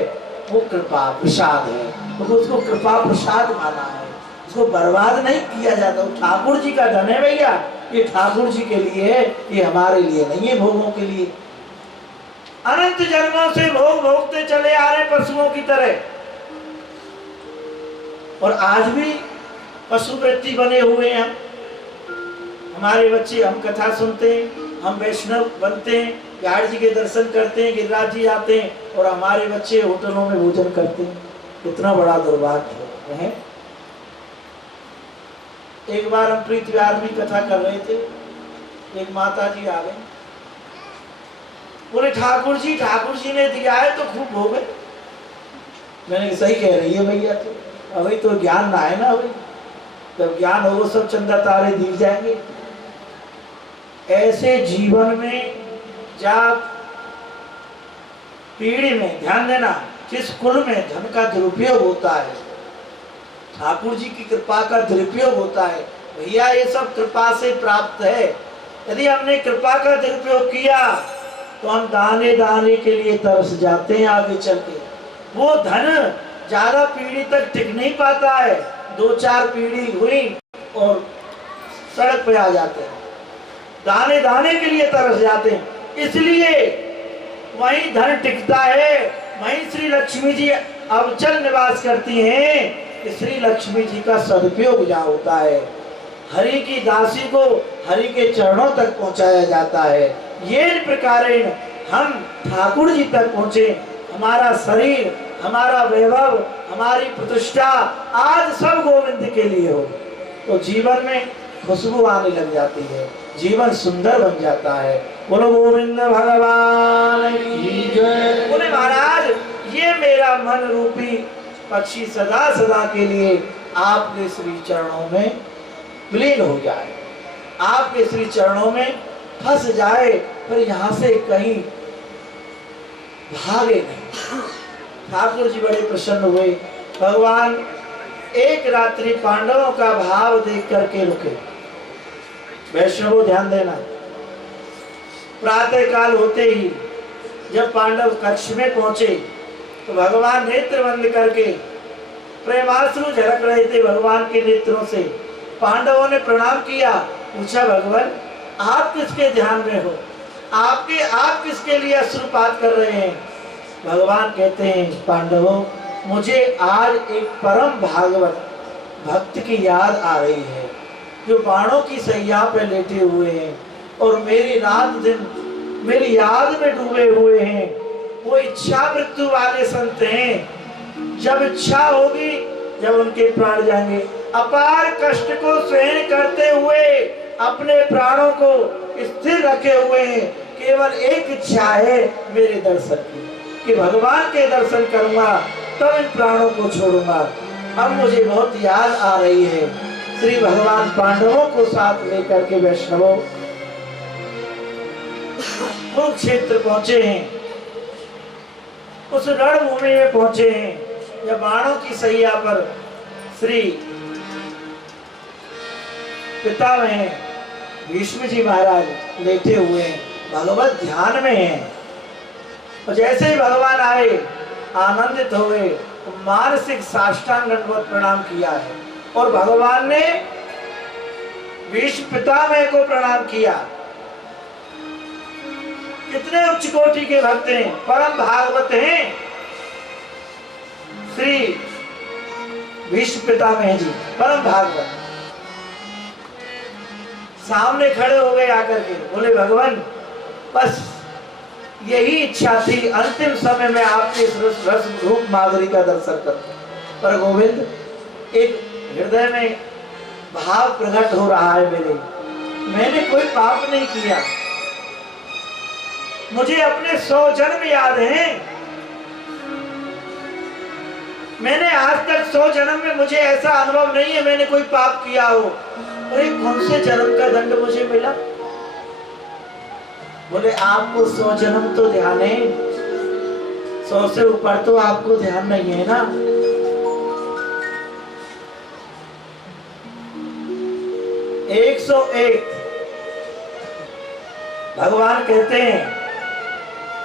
वो कृपा प्रसाद है। तो उसको कृपा प्रसाद माना है, उसको बर्बाद नहीं किया जाता। वो ठाकुर जी का धन है भैया, ये ठाकुर जी के लिए है, ये हमारे लिए नहीं है, भोगों के लिए। अनंत जन्मों से भोग भोगते चले आ रहे पशुओं की तरह, और आज भी पशु वृत्ति बने हुए हैं। हमारे बच्चे, हम कथा सुनते हैं, हम वैष्णव बनते हैं, बिहार जी के दर्शन करते हैं, गिरिराज जी आते हैं, और हमारे बच्चे होटलों में भोजन करते हैं। कितना बड़ा दुर्भाग्य है। एक बार हम प्रीति विहार में कथा कर रहे थे, एक माता जी आ गई, बोले ठाकुर जी ने दिया है तो खूब भोगे। मैंने सही कह रही है भैया, तो अभी तो ज्ञान ना है ना, अभी जब ज्ञान होगा सब चंदा तारे दिख जाएंगे। ऐसे जीवन में, जात पीढ़ी में, ध्यान देना, जिस कुल में धन का दुरुपयोग होता है, ठाकुर जी की कृपा का दुरुपयोग होता है भैया, ये सब कृपा से प्राप्त है। यदि हमने कृपा का दुरुपयोग किया तो हम दाने दाने के लिए तरस जाते हैं आगे चल के। वो धन ज्यादा पीढ़ी तक टिक नहीं पाता है, 2-4 पीढ़ी हुई और सड़क पे आ जाते हैं, दाने दाने के लिए तरस जाते हैं। इसलिए वहीं धन टिकता है, वहीं श्री लक्ष्मी जी अवचल निवास करती हैं कि श्री लक्ष्मी जी का सदुपयोग जहाँ होता है, हरि की दासी को हरि के चरणों तक पहुंचाया जाता है। ये प्रकार हम ठाकुर जी तक पहुंचे, हमारा शरीर, हमारा वैभव, हमारी प्रतिष्ठा आज सब गोविंद के लिए हो, तो जीवन में खुशबू आने लग जाती है, जीवन सुंदर बन जाता है। बोलो गोविंद भगवान की जय। बोले महाराज ये मेरा मन रूपी पक्षी सदा सदा के लिए आपके श्री चरणों में विलीन हो जाए, आपके श्री चरणों में फंस जाए, पर यहाँ से कहीं भागे नहीं। ठाकुर जी बड़े प्रसन्न हुए। भगवान एक रात्रि पांडवों का भाव देख करके रुके। वैष्णवों ध्यान देना, प्रातः काल होते ही जब पांडव कक्ष में पहुंचे तो भगवान नेत्र बंद करके प्रेमाश्रु झलक रहे थे भगवान के नेत्रों से। पांडवों ने प्रणाम किया, पूछा भगवान आप किसके ध्यान में हो, आप किसके लिए अश्रुपात कर रहे हैं। भगवान कहते हैं पांडवों मुझे आज एक परम भागवत भक्त की याद आ रही है, जो बाणों की सैया पे लेटे हुए हैं और मेरी रात दिन मेरी याद में डूबे हुए हैं। वो इच्छा मृत्यु वाले संत हैं, जब इच्छा होगी जब उनके प्राण जाएंगे, अपार कष्ट को सहन करते हुए अपने प्राणों को स्थिर रखे हुए हैं। केवल एक इच्छा है मेरे दर्शन की, कि भगवान के दर्शन करूंगा तब इन प्राणों को छोड़ूंगा। अब मुझे बहुत याद आ रही है। श्री भगवान पांडवों को साथ लेकर के वैष्णवों कुरुक्षेत्र पहुंचे हैं, उस रणभूमि में पहुंचे हैं जब बाणों की सैया पर श्री पितामह भीष्म जी महाराज लेटे हुए हैं, भगवत ध्यान में हैं। और जैसे ही भगवान आए आनंदित हुए, मानसिक साष्टांग दंडवत प्रणाम किया है और भगवान ने भीष्म पितामह को प्रणाम किया। कितने उच्च कोटि के भक्त हैं, परम भागवत हैं श्री भीष्म पितामह जी, परम भागवत। सामने खड़े हो गए आकर के, बोले भगवान बस यही इच्छा थी अंतिम समय में आपके रस रूप माधुरी का दर्शन कर। पर गोविंद एक हृदय में भाव प्रकट हो रहा है मेरे, मैंने कोई पाप नहीं किया, मुझे अपने 100 जन्म याद हैं, मैंने आज तक 100 जन्म में मुझे ऐसा अनुभव नहीं है मैंने कोई पाप किया हो। अरे कौन से जन्म का दंड मुझे मिला। बोले आपको 100 जन्म तो ध्यान है, 100 से ऊपर तो आपको ध्यान नहीं है ना। एक 101 भगवान कहते हैं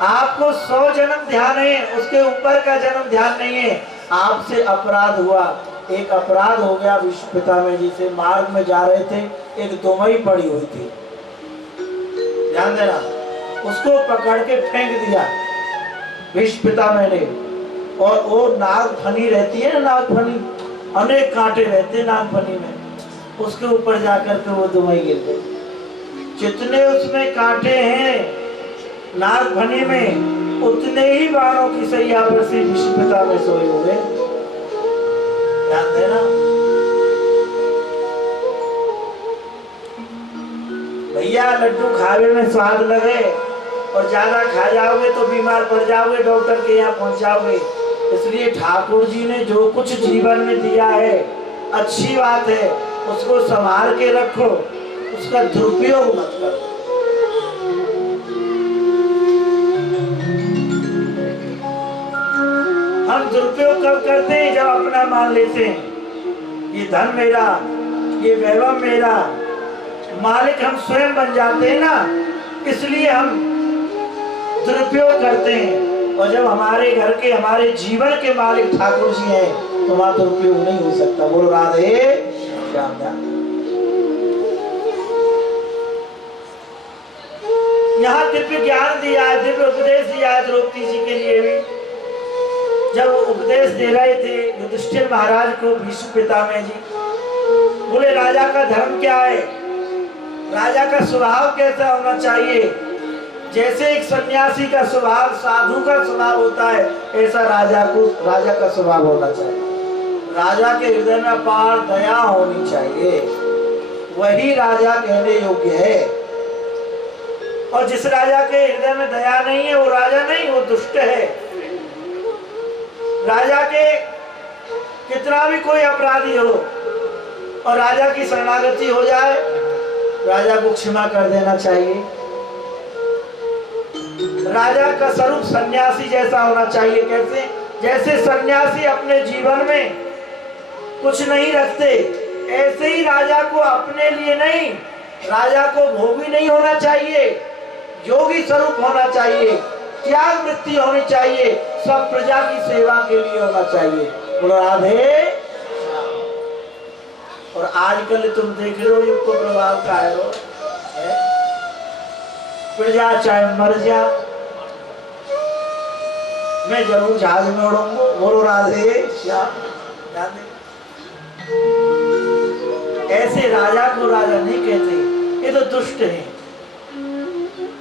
आपको 100 जन्म ध्यान है, उसके ऊपर का जन्म ध्यान नहीं है। आपसे अपराध हुआ, एक अपराध हो गया। भीष्म पितामह जी से मार्ग में जा रहे थे, एक दोमई पड़ी हुई थी, ध्यान देना, उसको पकड़ के फेंक दिया भीष्म पितामह ने। और वो नाग फनी रहती है ना, नाग फनी, अनेक कांटे रहते हैं नाग फनी में, उसके ऊपर जाकर के वो दोमई गिर गई। जितने उसमें कांटे हैं नाग फनी में, उतने ही बाणों की सैया पर से भीष्म पितामह सोए हुए। ध्यान देना भैया, लड्डू खावे में स्वाद लगे और ज्यादा खा जाओगे तो बीमार पड़ जाओगे, डॉक्टर के यहाँ पहुंच जाओगे। इसलिए ठाकुर जी ने जो कुछ जीवन में दिया है अच्छी बात है, उसको संभाल के रखो, उसका दुरुपयोग मत करो। हम दुरुपयोग कब करते हैं, जब अपना मान लेते हैं ये धन मेरा, ये वैभव मेरा, मालिक हम स्वयं बन जाते हैं ना, इसलिए हम दुरुपयोग करते हैं। और जब हमारे घर के, हमारे जीवन के मालिक ठाकुर जी हैं, तो वहां दुरुपयोग नहीं हो सकता। बोलो राधे श्याम। यहाँ दिव्य ज्ञान दिया है, दिव्य उपदेश दिया है द्रौपदी जी के लिए भी। जब उपदेश दे रहे थे युधिष्ठिर महाराज को भीष्म पितामह जी, बोले राजा का धर्म क्या है, राजा का स्वभाव कैसा होना चाहिए। जैसे एक सन्यासी का स्वभाव, साधु का स्वभाव होता है, ऐसा राजा का स्वभाव होना चाहिए। राजा के हृदय में अपार दया होनी चाहिए, वही राजा कहने योग्य है। और जिस राजा के हृदय में दया नहीं है, वो राजा नहीं, वो दुष्ट है। राजा के कितना भी कोई अपराधी हो और राजा की शरणागति हो जाए, राजा को क्षमा कर देना चाहिए। राजा का स्वरूप सन्यासी जैसा होना चाहिए। कैसे? जैसे सन्यासी अपने जीवन में कुछ नहीं रखते, ऐसे ही राजा को अपने लिए नहीं, राजा को भोगी नहीं होना चाहिए, योगी स्वरूप होना चाहिए, त्याग वृत्ति होनी चाहिए, सब प्रजा की सेवा के लिए होना चाहिए। बोलो राधे। और आजकल तुम देख रहे हो युग को प्रभाव का है, प्रजा चाहे मर जा, मैं जरूर जहाज में उड़ूंगा। बोलो राधे श्याम। ऐसे राजा को राजा नहीं कहते, ये तो दुष्ट है।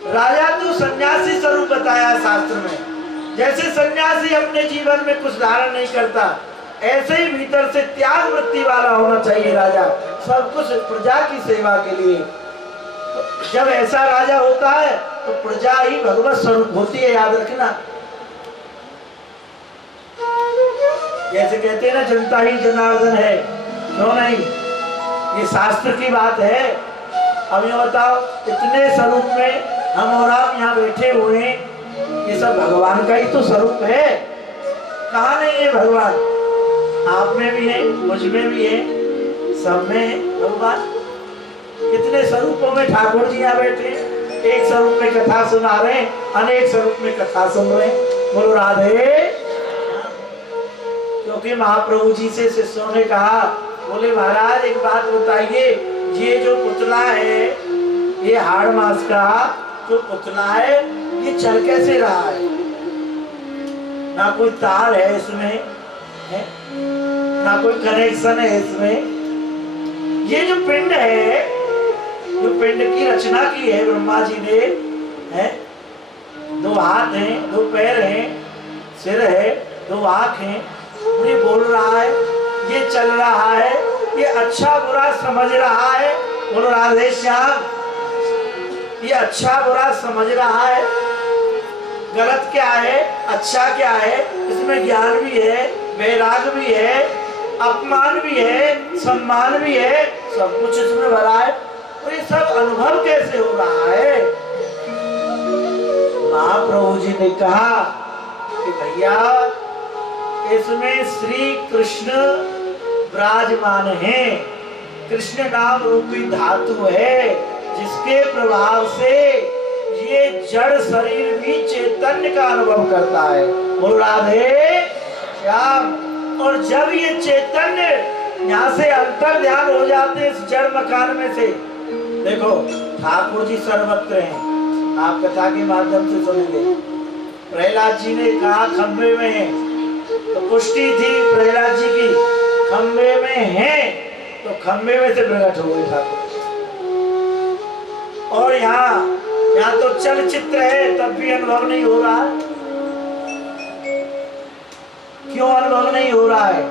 राजा तो सन्यासी स्वरूप बताया शास्त्र में। जैसे सन्यासी अपने जीवन में कुछ धारण नहीं करता, ऐसे ही भीतर से त्याग वृत्ति वाला होना चाहिए राजा, सब कुछ प्रजा की सेवा के लिए। जब ऐसा राजा होता है तो प्रजा ही भगवत स्वरूप होती है, याद रखना। जैसे कहते हैं ना, जनता ही जनार्दन है, क्यों नहीं, ये शास्त्र की बात है। अब ये बताओ, इतने स्वरूप में हम और आप यहाँ बैठे हुए हैं, ये सब भगवान का ही तो स्वरूप है। कहाँ नहीं है भगवान? आप में भी है, मुझ में भी है, सब में है भगवान। कितने स्वरूपों में ठाकुर जी यहाँ बैठे हैं, एक स्वरूप में कथा सुना रहे हैं, अनेक स्वरूप में कथा सुन रहे हैं। बोलो राधे। क्योंकि महाप्रभु जी से शिष्यों ने कहा, बोले महाराज एक बात बताइए, ये जो पुतला है, ये हाड़ मास का जो पुतला है, ये चल कैसे रहा है? ना कोई तार है इसमें, है? ना कोई कनेक्शन है इसमें। ये जो पिंड है, जो पिंड की रचना की है ब्रह्मा जी ने, है? 2 हाथ हैं, 2 पैर हैं, सिर है, 2 आँख हैं, ये बोल रहा है, ये चल रहा है, ये अच्छा बुरा समझ रहा है। बोलो राधे श्याम। ये अच्छा बुरा समझ रहा है, गलत क्या है, अच्छा क्या है, इसमें ज्ञान भी है, वैराग भी है, अपमान भी है, सम्मान भी है, सब कुछ इसमें भरा है। और ये सब अनुभव कैसे हो रहा है? महाप्रभु जी ने कहा कि भैया, इसमें श्री कृष्ण विराजमान है, कृष्ण नाम रूपी धातु है, जिसके प्रभाव से ये जड़ शरीर भी चैतन्य का अनुभव करता है। बोलो राधे श्याम। और जब ये चैतन्य यहाँ से अंतर ध्यान हो जाते हैं इस जड़ मकान में से, देखो ठाकुर जी सर्वत्र हैं, आप कथा के माध्यम से सुनेंगे। प्रहलाद जी ने कहा खंबे में है, तो पुष्टि थी प्रहलाद जी की, खंबे में है तो खंबे में से प्रकट हो गए ठाकुर। और यहाँ तो चलचित्र है, तब भी अनुभव नहीं हो रहा। क्यों अनुभव नहीं हो रहा है?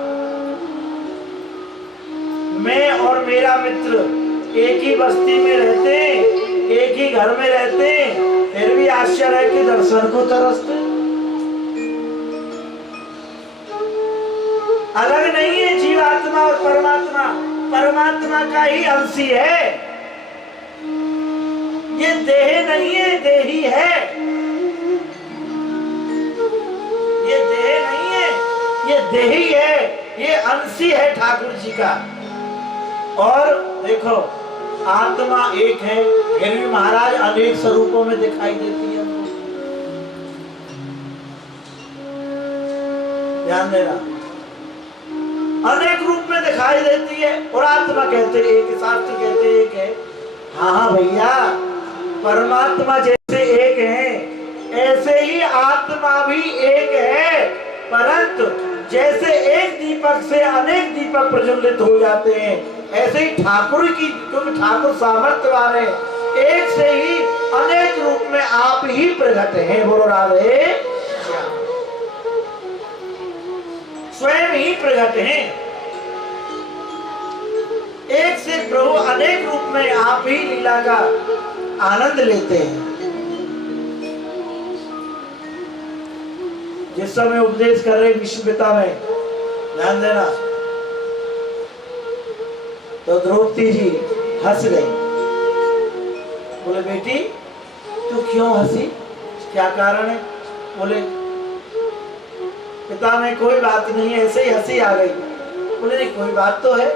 मैं और मेरा मित्र एक ही बस्ती में रहते, एक ही घर में रहते, फिर भी आश्चर्य है कि दर्शन को तरसते। अलग नहीं है जीवात्मा और परमात्मा, परमात्मा का ही अंशी है। ये देह नहीं है, देही है। ये देह नहीं है, ये देही है, ये अंशी है ठाकुर जी का। और देखो आत्मा एक है, फिर भी महाराज अनेक स्वरूपों में दिखाई देती है। ध्यान देना, अनेक रूप में दिखाई देती है। और आत्मा कहते एक, शास्त्र कहते एक है। हाँ भैया, परमात्मा जैसे एक है ऐसे ही आत्मा भी एक है, परंतु जैसे एक दीपक से अनेक दीपक प्रज्वलित हो जाते हैं, ऐसे ही ठाकुर की, क्योंकि ठाकुर सामर्थ्य वाले, एक से ही अनेक रूप में आप ही प्रकट हैं। बोलो राधे, स्वयं ही प्रकट हैं। एक से प्रभु अनेक रूप में आप ही लीला का आनंद लेते हैं। जिस समय उपदेश कर रहे विश्व पिता में, ध्यान देना, तो द्रौपदी जी हंस गई। बोले बेटी तू क्यों हंसी, क्या कारण है? बोले पिता में कोई बात नहीं है, ऐसे ही हंसी आ गई। बोले नहीं कोई बात तो है।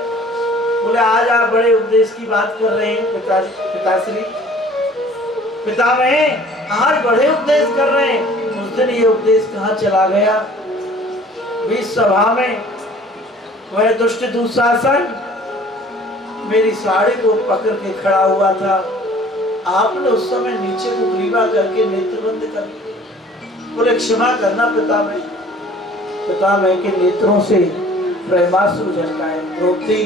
बोले आज आप बड़े उपदेश की बात कर रहे हैं पिताश्री, पिता में आज बड़े उपदेश कर रहे हैं। उस दिन ये उपदेश कहाँ चला गया? बीच सभा में वह दुष्ट दुशासन मेरी साड़ी को पकड़ के खड़ा हुआ था। आपने उस समय नीचे को ग्रीवा करके नेत्र बंद कर दिए। बोले क्षमा करना पिता में, पिता में के नेत्रों से प्रेमाश्रु झलकाए। द्रौपदी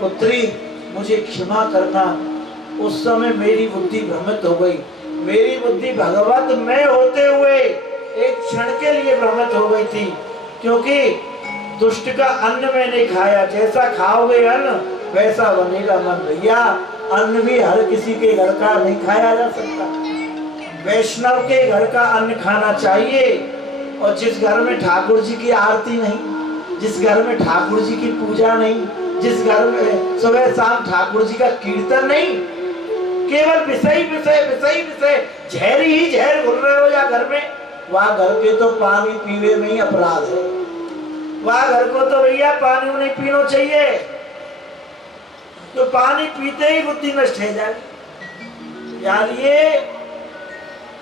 पुत्री मुझे क्षमा करना, उस समय मेरी बुद्धि भ्रमित हो गई। मेरी बुद्धि भगवत में होते हुए एक क्षण के लिए भ्रमित हो गई थी, क्योंकि दुष्ट का अन्न मैंने खाया। जैसा खाओगे अन्न वैसा बनेगा मन। भैया अन्न भी हर किसी के घर का नहीं खाया जा सकता। वैष्णव के घर का अन्न खाना चाहिए। और जिस घर में ठाकुर जी की आरती नहीं, जिस घर में ठाकुर जी की पूजा नहीं, जिस घर में सुबह शाम ठाकुर जी का कीर्तन नहीं, केवल विषय विषय विषय विषय जहर ही जहर घुल रहे हो या घर में, वहां घर के तो पानी पीवे में ही अपराध है। वहां घर को तो भैया पानी नहीं पीना चाहिए, तो पानी पीते ही बुद्धि नष्ट हो जाएगी। यानी ये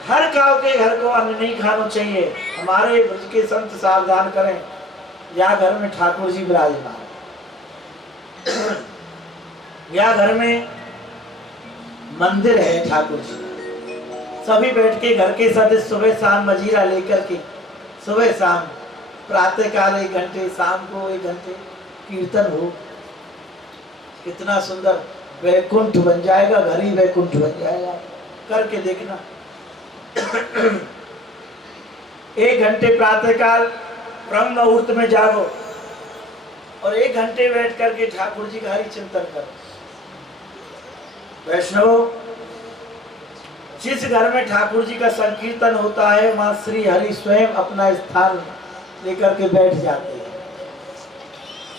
हर गांव के घर को अन्न नहीं खाना चाहिए। हमारे ब्रज के संत सावधान करें, या घर में ठाकुर जी विराजमान, या घर में मंदिर है ठाकुर जी, सभी बैठ के घर के सदस्य सुबह शाम मजीरा लेकर के, सुबह शाम प्रातः काल 1 घंटे, शाम को 1 घंटे कीर्तन हो, कितना सुंदर वैकुंठ बन जाएगा। घर ही वैकुंठ बन जाएगा। करके देखना। 1 घंटे प्रातः काल ब्रह्म मुहूर्त में जागो और 1 घंटे बैठ करके ठाकुर जी का हरि चिंतन करो। वैष्णव, जिस घर में ठाकुर जी का संकीर्तन होता है वहां श्री हरि स्वयं अपना स्थान लेकर के बैठ जाते हैं।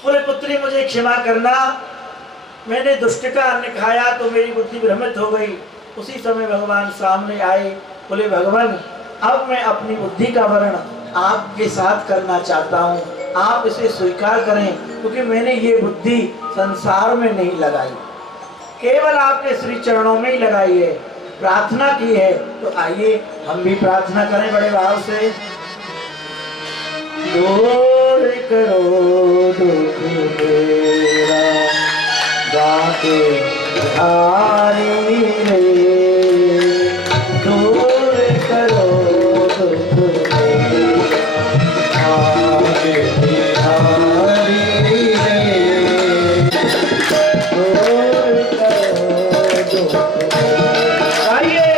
बोले पुत्री मुझे क्षमा करना, मैंने दुष्ट का अन्न खाया तो मेरी बुद्धि भ्रमित हो गई। उसी समय भगवान सामने आए। बोले भगवान अब मैं अपनी बुद्धि का वर्णन आपके साथ करना चाहता हूँ, आप इसे स्वीकार करें, क्योंकि मैंने ये बुद्धि संसार में नहीं लगाई, केवल आपके श्री चरणों में ही लगाई है, प्रार्थना की है। तो आइए हम भी प्रार्थना करें बड़े भाव से। दूर करो दुख मेरा गाके बिहारी रे, दूर करो दुख मेरा गाके बिहारी रे, दूर करो दुख मेरा। आइए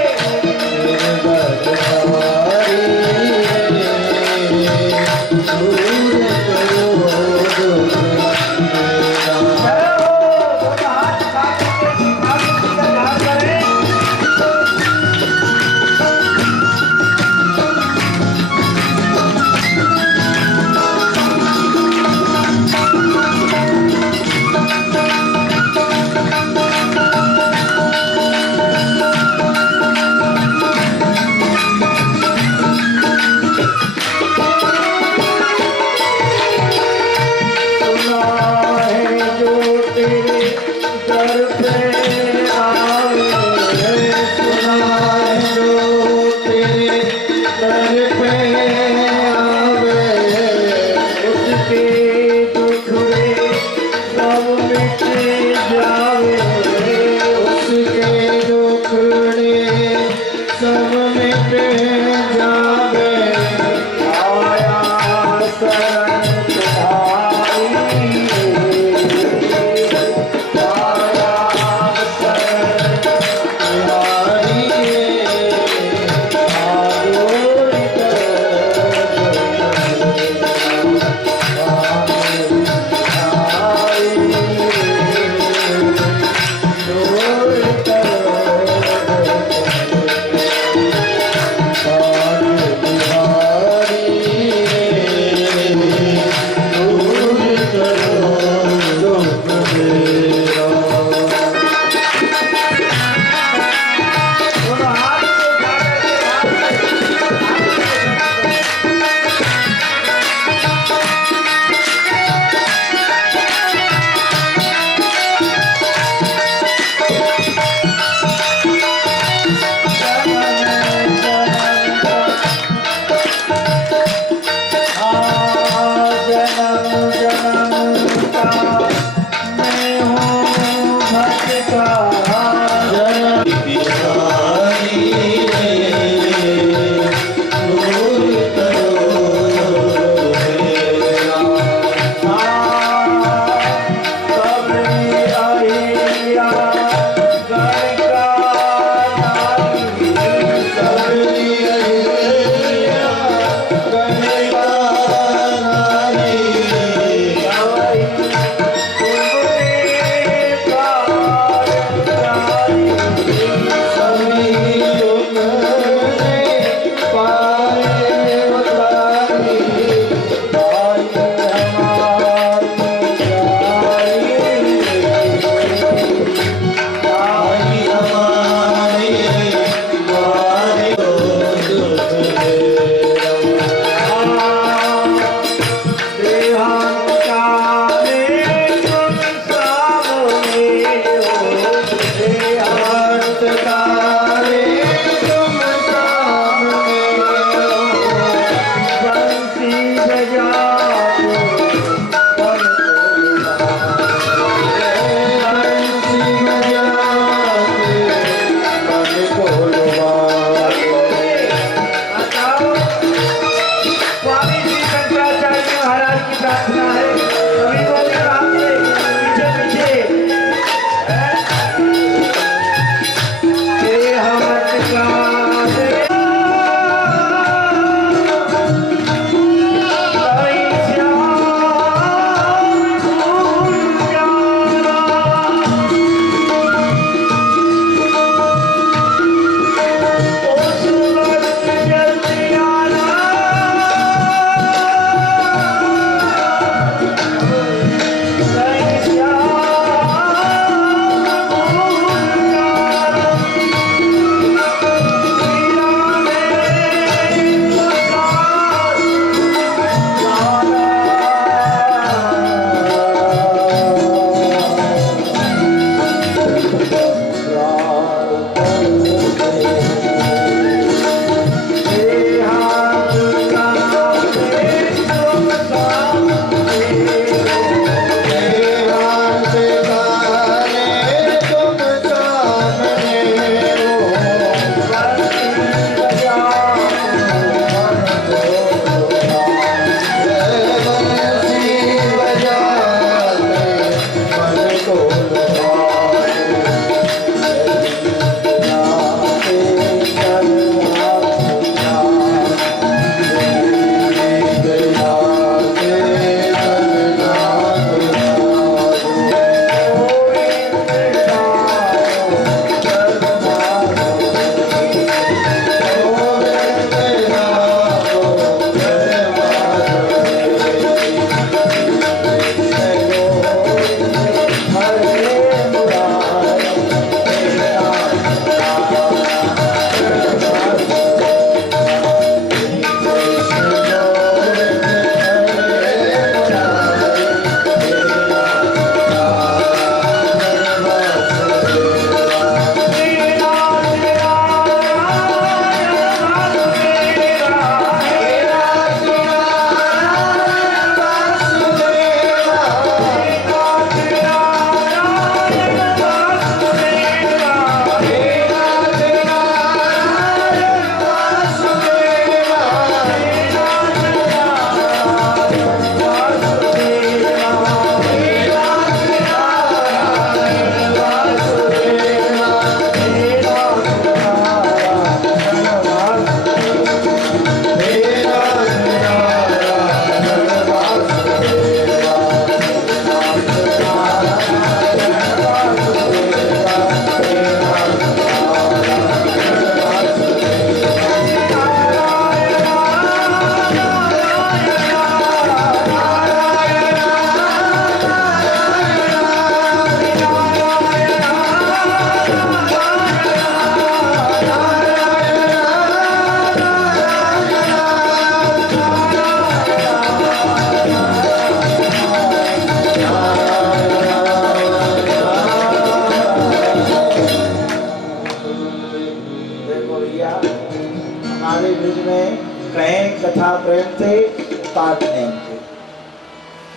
पाठ नहीं थे।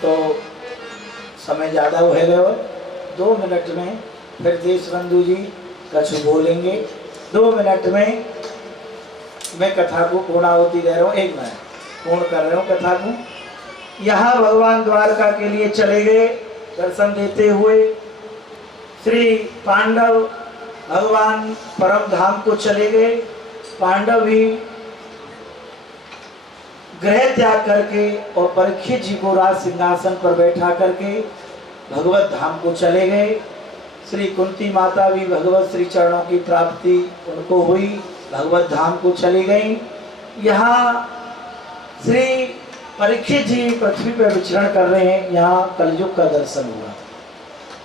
तो समय ज़्यादा हो गए, 2 मिनट में फिर देश बंधु जी कछु बोलेंगे। 2 मिनट में मैं कथा को पूर्णाहुति दे रहा हूँ, 1 मिनट पूर्ण कर रहा हूँ कथा को। यहाँ भगवान द्वारका के लिए चले गए दर्शन देते हुए। श्री पांडव भगवान परम धाम को चले गए। पांडव भी गृह त्याग करके और परीक्षित जी को राज सिंहासन पर बैठा करके भगवत धाम को चले गए। श्री कुंती माता भी भगवत श्री चरणों की प्राप्ति उनको हुई, भगवत धाम को चली गई। यहाँ श्री परीक्षित जी पृथ्वी पर विचरण कर रहे हैं। यहाँ कलयुग का दर्शन हुआ।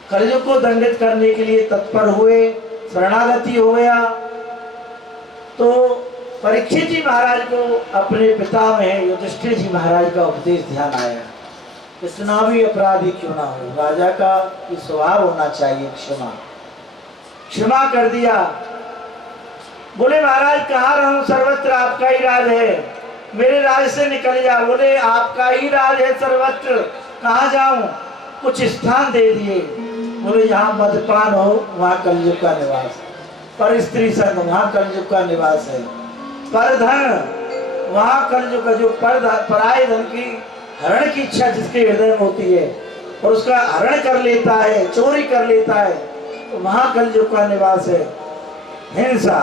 कलयुग को दंडित करने के लिए तत्पर हुए, शरणागति हो गया। तो परीक्षित जी महाराज को अपने पिता में युधिष्ठिर जी महाराज का उपदेश ध्यान आया। कितना भी अपराधी क्यों ना हो, राजा का स्वभाव होना चाहिए क्षमा। क्षमा कर दिया। बोले महाराज कहाँ रहूं, सर्वत्र आपका ही राज है। मेरे राज से निकल जा। बोले आपका ही राज है सर्वत्र, कहाँ जाऊं, कुछ स्थान दे दिए। बोले यहाँ मदपान हो वहाँ कलयुग का निवास है, पर स्त्री संग वहाँ कलयुग का निवास है, पर धन वहाँ कलयुग का, जो पराये धन की हरण की इच्छा जिसके हृदय में होती है और उसका हरण कर लेता है, चोरी कर लेता है, तो वहाँ कलयुग का निवास है। हिंसा,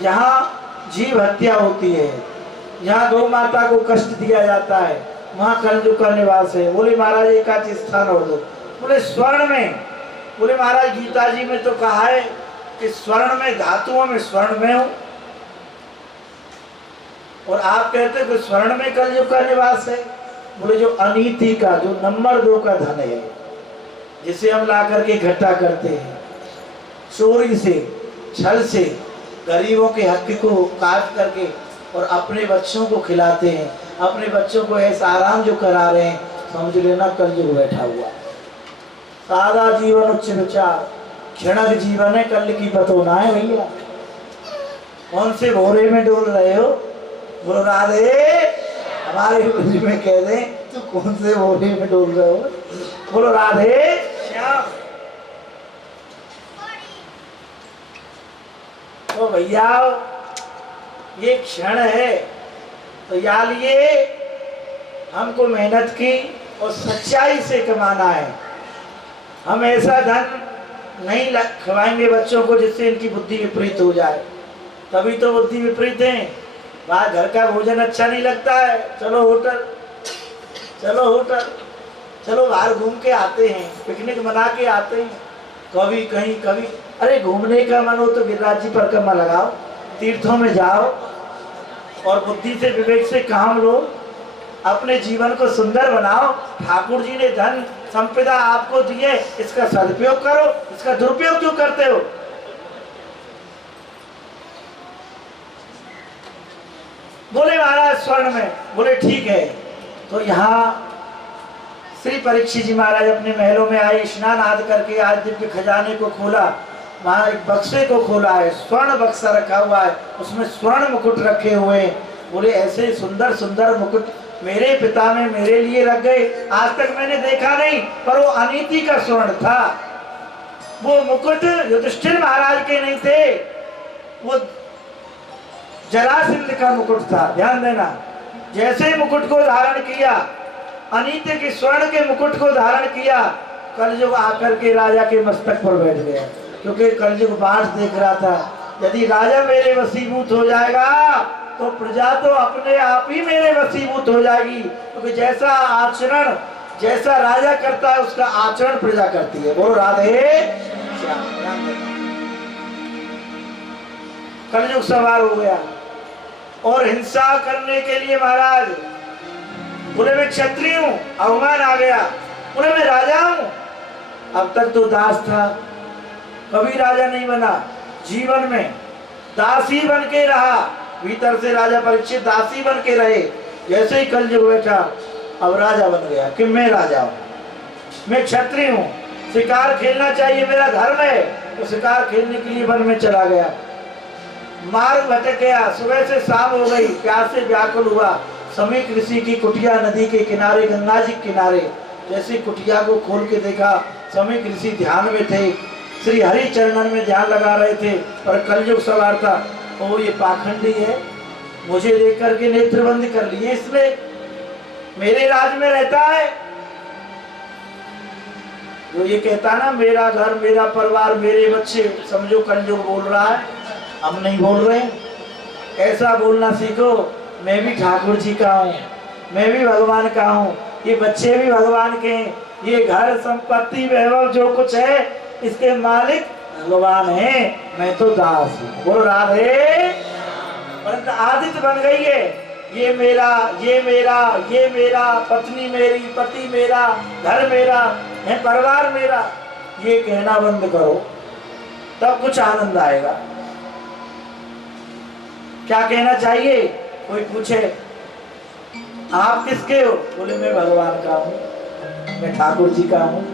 जहाँ जीव हत्या होती है, जहाँ गौ माता को कष्ट दिया जाता है, वहाँ कलयुग का निवास है। बोले महाराज एक आध स्थान और दो। बोले स्वर्ण में। बोले महाराज गीता जी में तो कहा है कि स्वर्ण में, धातुओं में स्वर्ण में हूं, और आप कहते हो कि स्वर्ण में कलयुग का निवास है। बोले जो अनीति का, जो नंबर 2 का धन है, जिसे हम ला करके इकट्ठा करते हैं, चोरी से, छल से, गरीबों के हक को काट करके और अपने बच्चों को खिलाते हैं, अपने बच्चों को ऐसा आराम जो करा रहे हैं, समझ लेना कलयुग बैठा हुआ। सादा जीवन उच्च विचार, क्षणिक जीवन है, कल की बतौना है भैया। कौन से भोरे में डोल रहे हो? बोलो राधे। हमारे गुरु में कह दें तो कौन से भोरे में डोल रहे हो? बोलो राधे श्याम। तो भैया ये क्षण है, तो या लिए हमको मेहनत की और सच्चाई से कमाना है। हम ऐसा धन नहीं खवाएंगे बच्चों को जिससे इनकी बुद्धि विपरीत हो जाए, तभी तो बुद्धि विपरीत है। वहाँ घर का भोजन अच्छा नहीं लगता है, चलो होटल, चलो होटल, चलो बाहर घूम के आते हैं, पिकनिक मना के आते हैं, कभी कहीं कभी। अरे घूमने का मन हो तो गिरिराज जी परिक्रमा लगाओ, तीर्थों में जाओ और बुद्धि से, विवेक से काम लो, अपने जीवन को सुंदर बनाओ। ठाकुर जी ने धन संपदा आपको दिए, इसका सदुपयोग करो, इसका दुरुपयोग क्यों करते हो? बोले महाराज स्वर्ण में। बोले ठीक है। तो यहाँ श्री परीक्षित जी महाराज अपने महलों में आए, स्नान आदि करके आज दिव्य खजाने को खोला, वहाँ एक बक्से को खोला है, स्वर्ण बक्सा रखा हुआ है, उसमें स्वर्ण मुकुट रखे हुए हैं। बोले ऐसे सुंदर सुंदर मुकुट मेरे पिता ने मेरे लिए रख गए, आज तक मैंने देखा नहीं, पर वो अनीति का स्वर्ण था। वो मुकुट युधिष्ठिर महाराज के नहीं थे, वो जरासंध का मुकुट था। ध्यान देना, जैसे मुकुट को धारण किया, अनीति के स्वर्ण के मुकुट को धारण किया, कलयुग आकर के राजा के मस्तक पर बैठ गया, क्योंकि कलयुग बाट देख रहा था। यदि राजा मेरे वशीभूत हो जाएगा तो प्रजा तो अपने आप ही मेरे वशीभूत हो जाएगी, क्योंकि जैसा आचरण, जैसा राजा करता है उसका आचरण प्रजा करती है। बोलो राधे। कलयुग सवार हो गया और हिंसा करने के लिए महाराज बोले मैं क्षत्रिय हूं, अवमान आ गया। बोले मैं राजा हूं। अब तक तो दास था, कभी राजा नहीं बना, जीवन में दासी बन के रहा। भीतर से राजा परीक्षित दासी बन के रहे, जैसे ही कलयुग बैठा अब राजा बन गया कि मैं राजा हूं, मैं क्षत्रिय हूं, शिकार खेलना चाहिए, मेरा धर्म है। तो शिकार खेलने के लिए वन में चला गया, मार्ग भटक गया, सुबह से शाम हो गई, प्यास से व्याकुल हुआ। समीक ऋषि की कुटिया नदी के किनारे, गंगा जी किनारे, जैसे कुटिया को खोल के देखा, समीक ऋषि ध्यान में थे, श्री हरि चरणन में ध्यान लगा रहे थे, पर कलयुग सवार था। ओ ये पाखंडी है, मुझे देख करके नेत्र बंद कर लिए, इसने मेरे राज में रहता है। जो ये कहता ना मेरा घर, मेरा परिवार, मेरे बच्चे, समझो कलयुग बोल रहा है, हम नहीं बोल रहे। ऐसा बोलना सीखो, मैं भी ठाकुर जी का हूँ, मैं भी भगवान का हूँ, ये बच्चे भी भगवान के हैं, ये घर संपत्ति वैभव जो कुछ है इसके मालिक भगवान है, मैं तो दास हूँ। बोलो राधे। परंतु आदित बन गई है, ये मेरा, ये मेरा, ये मेरा, पत्नी मेरी, पति मेरा, घर मेरा है, परिवार मेरा, ये कहना बंद करो, तब कुछ आनंद आएगा। क्या कहना चाहिए? कोई पूछे आप किसके हो? बोले मैं भगवान का हूँ, मैं ठाकुर जी का हूँ,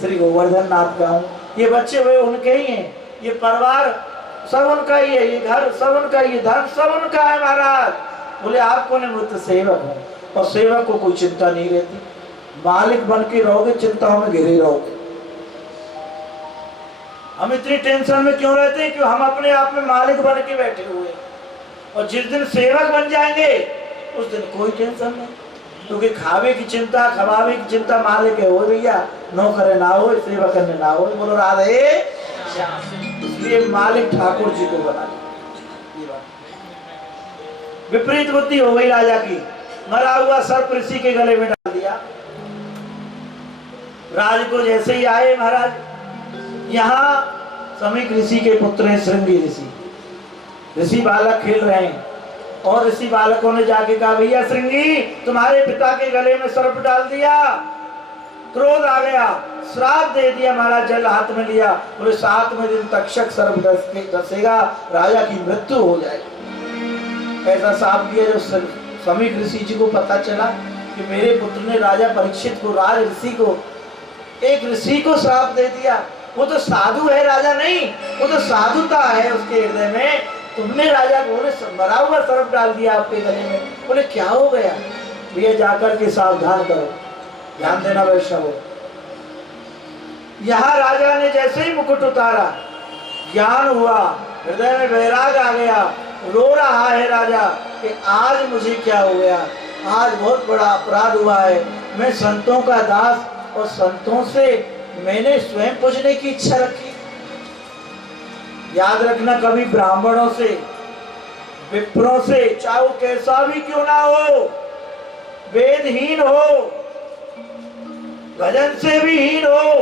श्री गोवर्धन नाथ का हूँ। ये बच्चे हुए उनके ही हैं, ये परिवार सब उनका ही है, ये घर सब उनका ही है, धन सब उनका है महाराज। बोले आपको नहीं, मैं तो सेवक हूँ, और सेवक को कोई चिंता नहीं रहती। मालिक बन के रहोगे, चिंताओं में घिरे रहोगे। हम इतनी टेंशन में क्यों रहते हैं? क्यों हम अपने आप में मालिक बन के बैठे हुए। और जिस दिन सेवक बन जाएंगे उस दिन कोई टेंशन नहीं, क्योंकि खावे की चिंता, खवावे की चिंता मालिक है हो भैया, नौकर ना हो, सेवा करने ना हो। बोलो राधे। इसलिए मालिक ठाकुर जी को बना दिया। विपरीत बुद्धि हो गई राजा की, मरा हुआ सर्प ऋषि के गले में डाल दिया। राज को जैसे ही आए महाराज, यहाँ समीक ऋषि के पुत्र हैं श्रृंगी ऋषि। ऋषि बालक खेल रहे हैं और ऋषि बालकों ने जाके कहा भैया श्रृंगी तुम्हारे पिता के गले में सर्प डाल दिया। क्रोध आ गया, श्राप दे दिया महाराज, जल हाथ में लिया, बोले 7वें दिन तक्षक सर्प डसेगा, राजा की मृत्यु हो जाएगी। ऐसा श्राप दिया। जब समीक ऋषि जी को पता चला कि मेरे पुत्र ने राजा परीक्षित को, राज ऋषि को, एक ऋषि को श्राप दे दिया, वो तो साधु है राजा नहीं, वो तो साधुता है उसके हृदय में, तुमने राजा को मरा हुआ सर्प डाल दिया आपके गले में। बोले क्या हो गया? भैया जाकर के सावधान करो, ध्यान देना वैष्णव। यहाँ राजा ने जैसे ही मुकुट उतारा, ज्ञान हुआ, हृदय में वैराग आ गया, रो रहा है राजा कि आज मुझे क्या हो गया, आज बहुत बड़ा अपराध हुआ है। मैं संतों का दास, और संतों से मैंने स्वयं पूजने की इच्छा रखी। याद रखना, कभी ब्राह्मणों से, विप्रों से, चाहे वो कैसा भी क्यों ना हो, वेदहीन हो, भजन से भी हीन हो,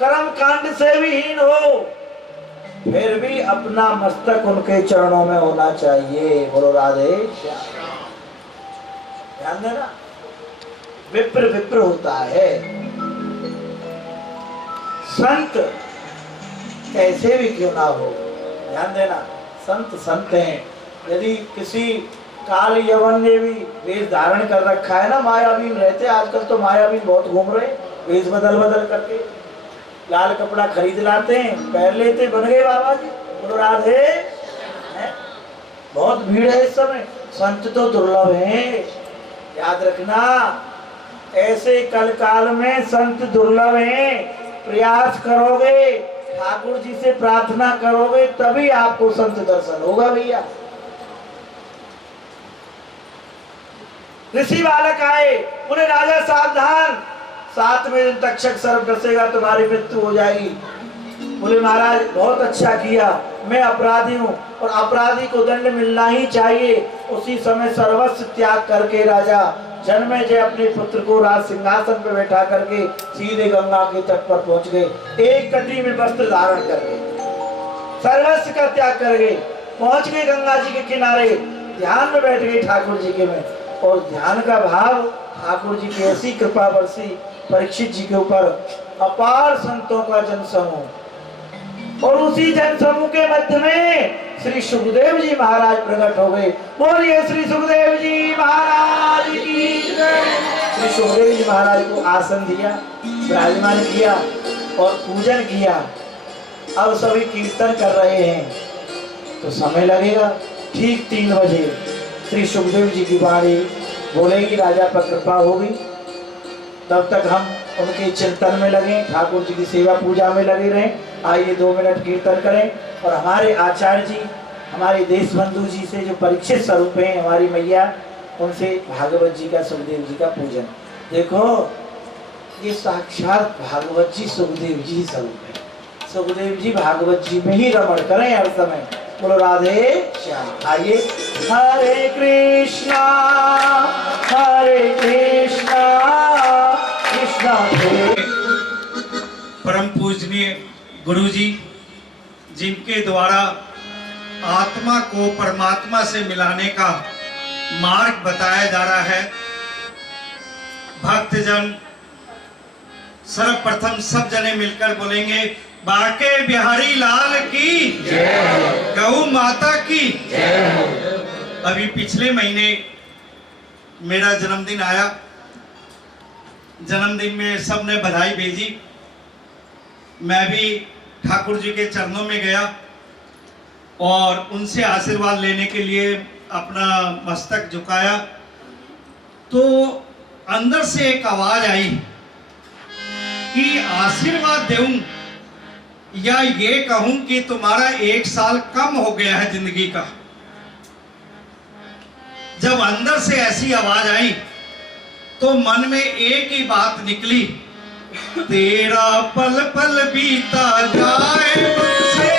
कर्म कांड से भी हीन हो, फिर भी अपना मस्तक उनके चरणों में होना चाहिए। बोलो राधे। ध्यान देना, विप्र विप्र होता है, संत कैसे भी क्यों ना हो। ध्यान देना, संत संत हैं। यदि किसी काल यवन ने भी वेश धारण कर रखा है ना, मायावीन रहते, आजकल तो मायावीन बहुत घूम रहे, वेश बदल बदल करके लाल कपड़ा खरीद लाते हैं, पहन लेते, बन गए बाबा जी। बोलो राधे। बहुत भीड़ है इस समय, संत तो दुर्लभ हैं, याद रखना। ऐसे कल काल में संत दुर्लभ हैं। प्रयास करोगे, ठाकुर जी से प्रार्थना करोगे, तभी आपको संत दर्शन होगा भैया। ऋषि बालक आए, बोले राजा सावधान, 7वें दिन तक्षक सर्प डसेगा, तुम्हारी मृत्यु हो जाएगी। बोले महाराज बहुत अच्छा किया, मैं अपराधी हूँ और अपराधी को दंड मिलना ही चाहिए। उसी समय सर्वस्व त्याग करके राजा जन्मेजय अपने पुत्र को राज सिंहासन पर बैठा करके सीधे गंगा के तट पर पहुंच गए। एक कटी में वस्त्र धारण कर गए, सर्वस्व का त्याग कर गए, पहुंच गए गंगा जी के किनारे, ध्यान में बैठ गए ठाकुर जी के में। और ध्यान का भाव, ठाकुर जी की ऐसी कृपा बरसी परीक्षित जी के ऊपर, अपार संतों का जनसमूह, और उसी जनसमूह के मध्य में श्री सुखदेव जी महाराज प्रकट हो गए। बोलिए श्री सुखदेव जी महाराज की जय। श्री सुखदेव जी महाराज को आसन दिया, विराजमान किया और पूजन किया। अब सभी कीर्तन कर रहे हैं तो समय लगेगा। ठीक 3 बजे श्री सुखदेव जी की वाणी बोलेगी, राजा पर कृपा होगी। तब तक हम उनके चिंतन में लगे, ठाकुर जी की सेवा पूजा में लगे रहें। आइए 2 मिनट कीर्तन करें और हमारे आचार्य जी, हमारे देश बंधु जी से जो परीक्षित स्वरूप हैं, हमारी मैया, उनसे भागवत जी का, सुखदेव जी का पूजन। देखो ये साक्षात भागवत जी सुखदेव जी स्वरूप है। सुखदेव जी भागवत जी में ही रमण करें हर समय। बोलो राधे श्याम। आइए, हरे कृष्णा कृष्णा हरे। परम पूजनीय गुरु जी, जिनके द्वारा आत्मा को परमात्मा से मिलाने का मार्ग बताया जा रहा है, भक्तजन सर्वप्रथम सब जने मिलकर बोलेंगे, बाके बिहारी लाल की जय, गौ माता की जय। अभी पिछले महीने मेरा जन्मदिन आया, जन्मदिन में सबने बधाई भेजी, मैं भी ठाकुर जी के चरणों में गया और उनसे आशीर्वाद लेने के लिए अपना मस्तक झुकाया तो अंदर से एक आवाज आई कि आशीर्वाद दूं या ये कहूं कि तुम्हारा 1 साल कम हो गया है जिंदगी का। जब अंदर से ऐसी आवाज आई तो मन में एक ही बात निकली, तेरा पल पल बीता जाए मुझसे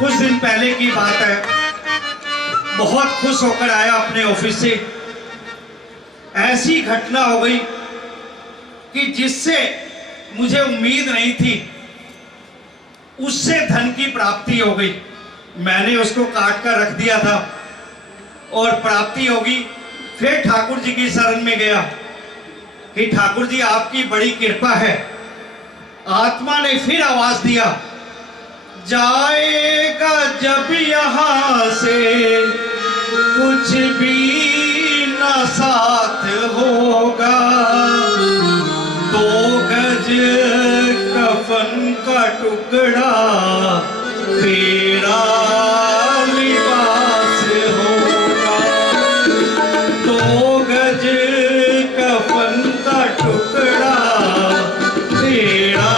कुछ दिन पहले की बात है, बहुत खुश होकर आया अपने ऑफिस से। ऐसी घटना हो गई कि जिससे मुझे उम्मीद नहीं थी, उससे धन की प्राप्ति हो गई। मैंने उसको काट कर रख दिया था और प्राप्ति होगी। फिर ठाकुर जी की शरण में गया कि ठाकुर जी आपकी बड़ी कृपा है। आत्मा ने फिर आवाज दिया, जाएगा जब यहाँ से कुछ भी न साथ होगा, 2 गज कफन का टुकड़ा तेरा लिबास होगा, 2 गज कफन का टुकड़ा तेरा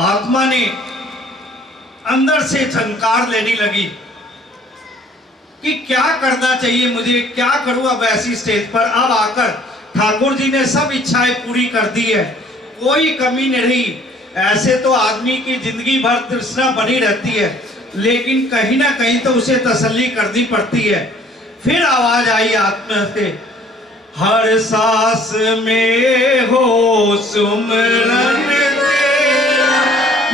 आत्मा ने अंदर से झंकार लेने लगी कि क्या करना चाहिए मुझे, क्या करूं अब ऐसी स्टेज पर। अब आकर ठाकुर जी ने सब इच्छाएं पूरी कर दी है, कोई कमी नहीं रही। ऐसे तो आदमी की जिंदगी भर तृष्णा बनी रहती है, लेकिन कहीं ना कहीं तो उसे तसल्ली करनी पड़ती है। फिर आवाज आई आत्मा से, हर सांस में हो सुमरन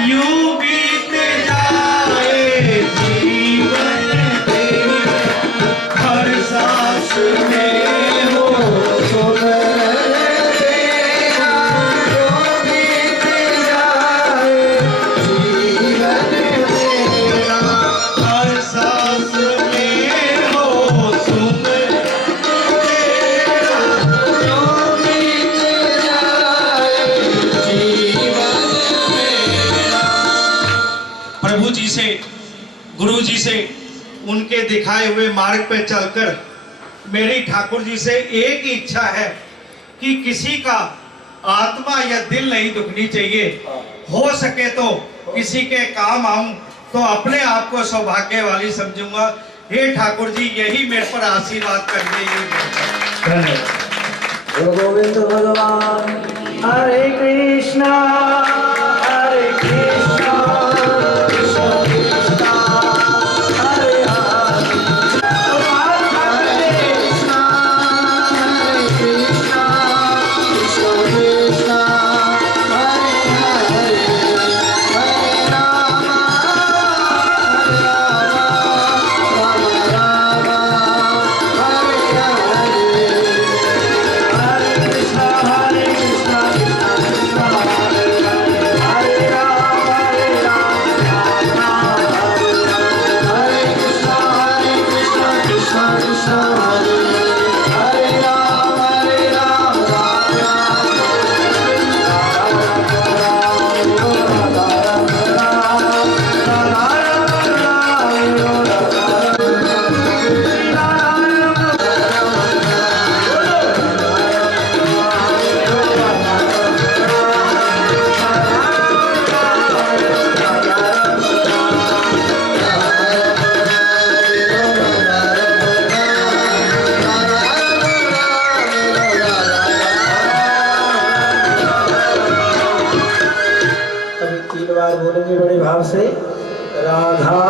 यूं बीत जाए जीवन तेरा, हर सांस में हो सुमरन तेरा, यूं बीत जाए जीवन तेरा, हर सांस में हो सुमरन तेरा, यूं बीत जाए जीवन। प्रभु जी से, गुरु जी से, उनके दिखाए हुए मार्ग पे चलकर मेरी ठाकुर जी से एक ही इच्छा है कि किसी का आत्मा या दिल नहीं दुखनी चाहिए। हो सके तो किसी के काम आऊं तो अपने आप को सौभाग्य वाली समझूंगा। हे ठाकुर जी, यही मेरे पर आशीर्वाद करिए। गुरु गोविंद भगवान। हरे कृष्णा हरे कृष्णा बोलेंगे बड़े भाव से। राधा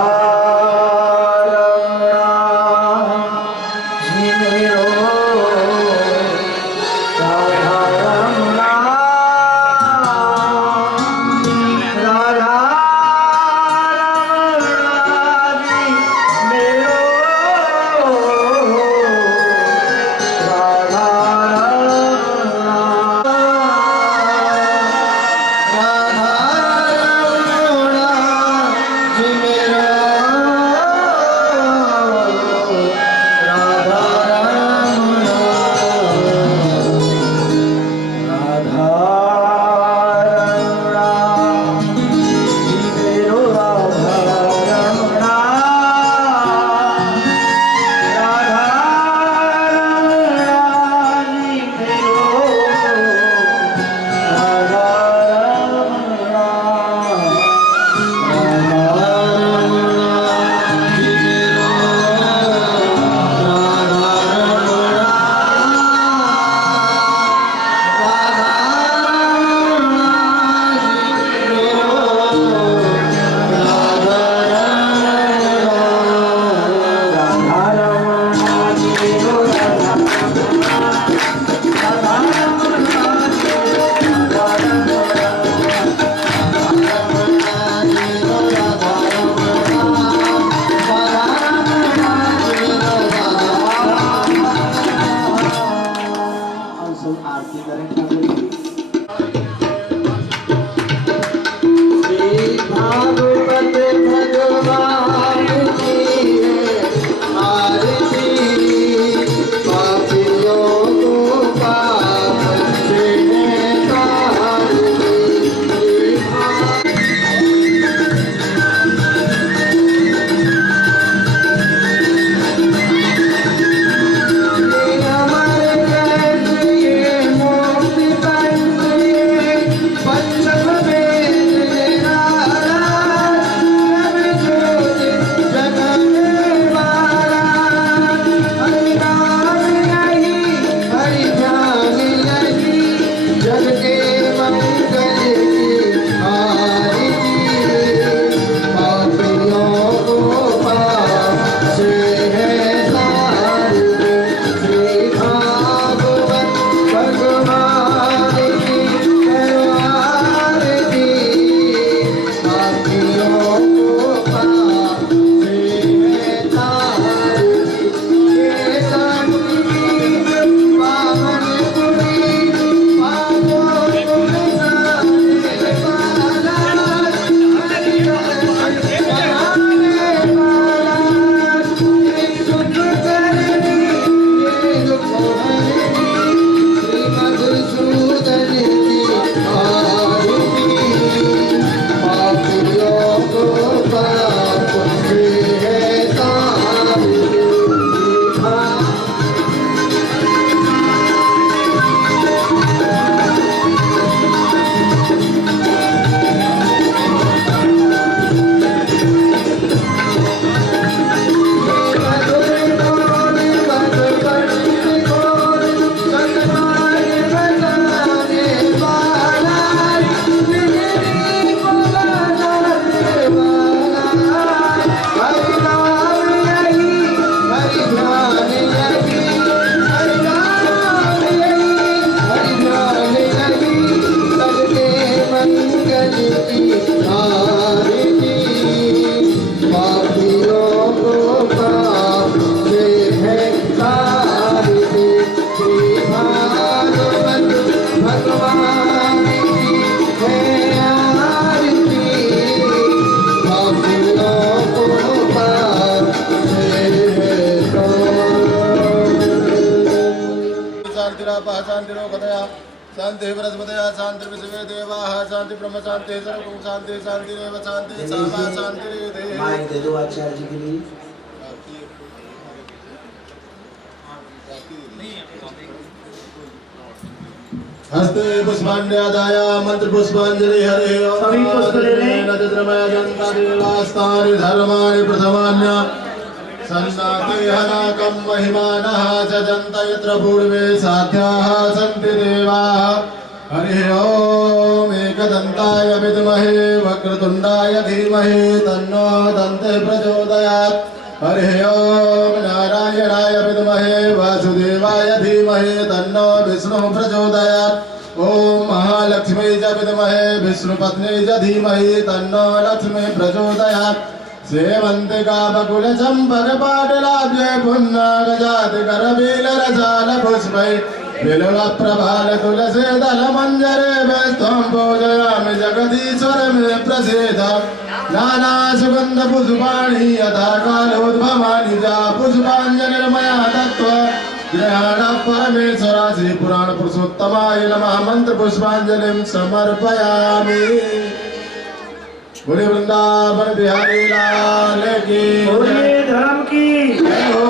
शांति बृहस्पतया शांति विश्वे देवाः शांति ब्रह्म शांति सर्वं शांति शांति देव शांति सामा शांति देव। माइक दे दो आचार्य जी के लिए। हस्ते पुष्पांड्यादाय मंत्र पुष्पांजलि हरे सभी पुष्प ले लें। नदद्रमय जन्तानि धर्माणि प्रथमान्य सन्नाते हनाकं महिमानः जजन्त यत्र पूर्वे साध्याः सन्ति देवाः। हरिः ओम् एकदन्ताय विद्महे वक्रतुण्डाय धीमहि तन्नो दन्ते प्रचोदयात्। हरिः ओम् नारायणाय विद्महे वासुदेवाय धीमहि तन्नो विष्णुः प्रचोदयात्। ओम महालक्ष्मी च विद्महे विष्णुपत्नी च धीमहि तन्नो लक्ष्मी प्रचोदयात्। सेवन्तिका बकुल चंपक पाटलाब्जे पुन्नागजाति करबीलरसाल पुष्पै विलुल प्रभाल तुलसी दल मंजरे वेस्त्वं पूजयामि जगदीश्वर मे प्रसीद। नाना सुगंध पुष्पाणि यथा कालोद्भवानि च पुष्पाञ्जलिर्मया दत्त्वा ग्रहण परमेश्वरा श्री पुराण पुरुषोत्तमाय नमः मंत्र पुष्पांजलिं समर्पयामि। बोले वृंदावन बिहारी लाल की। बोलिए धर्म की जय हो।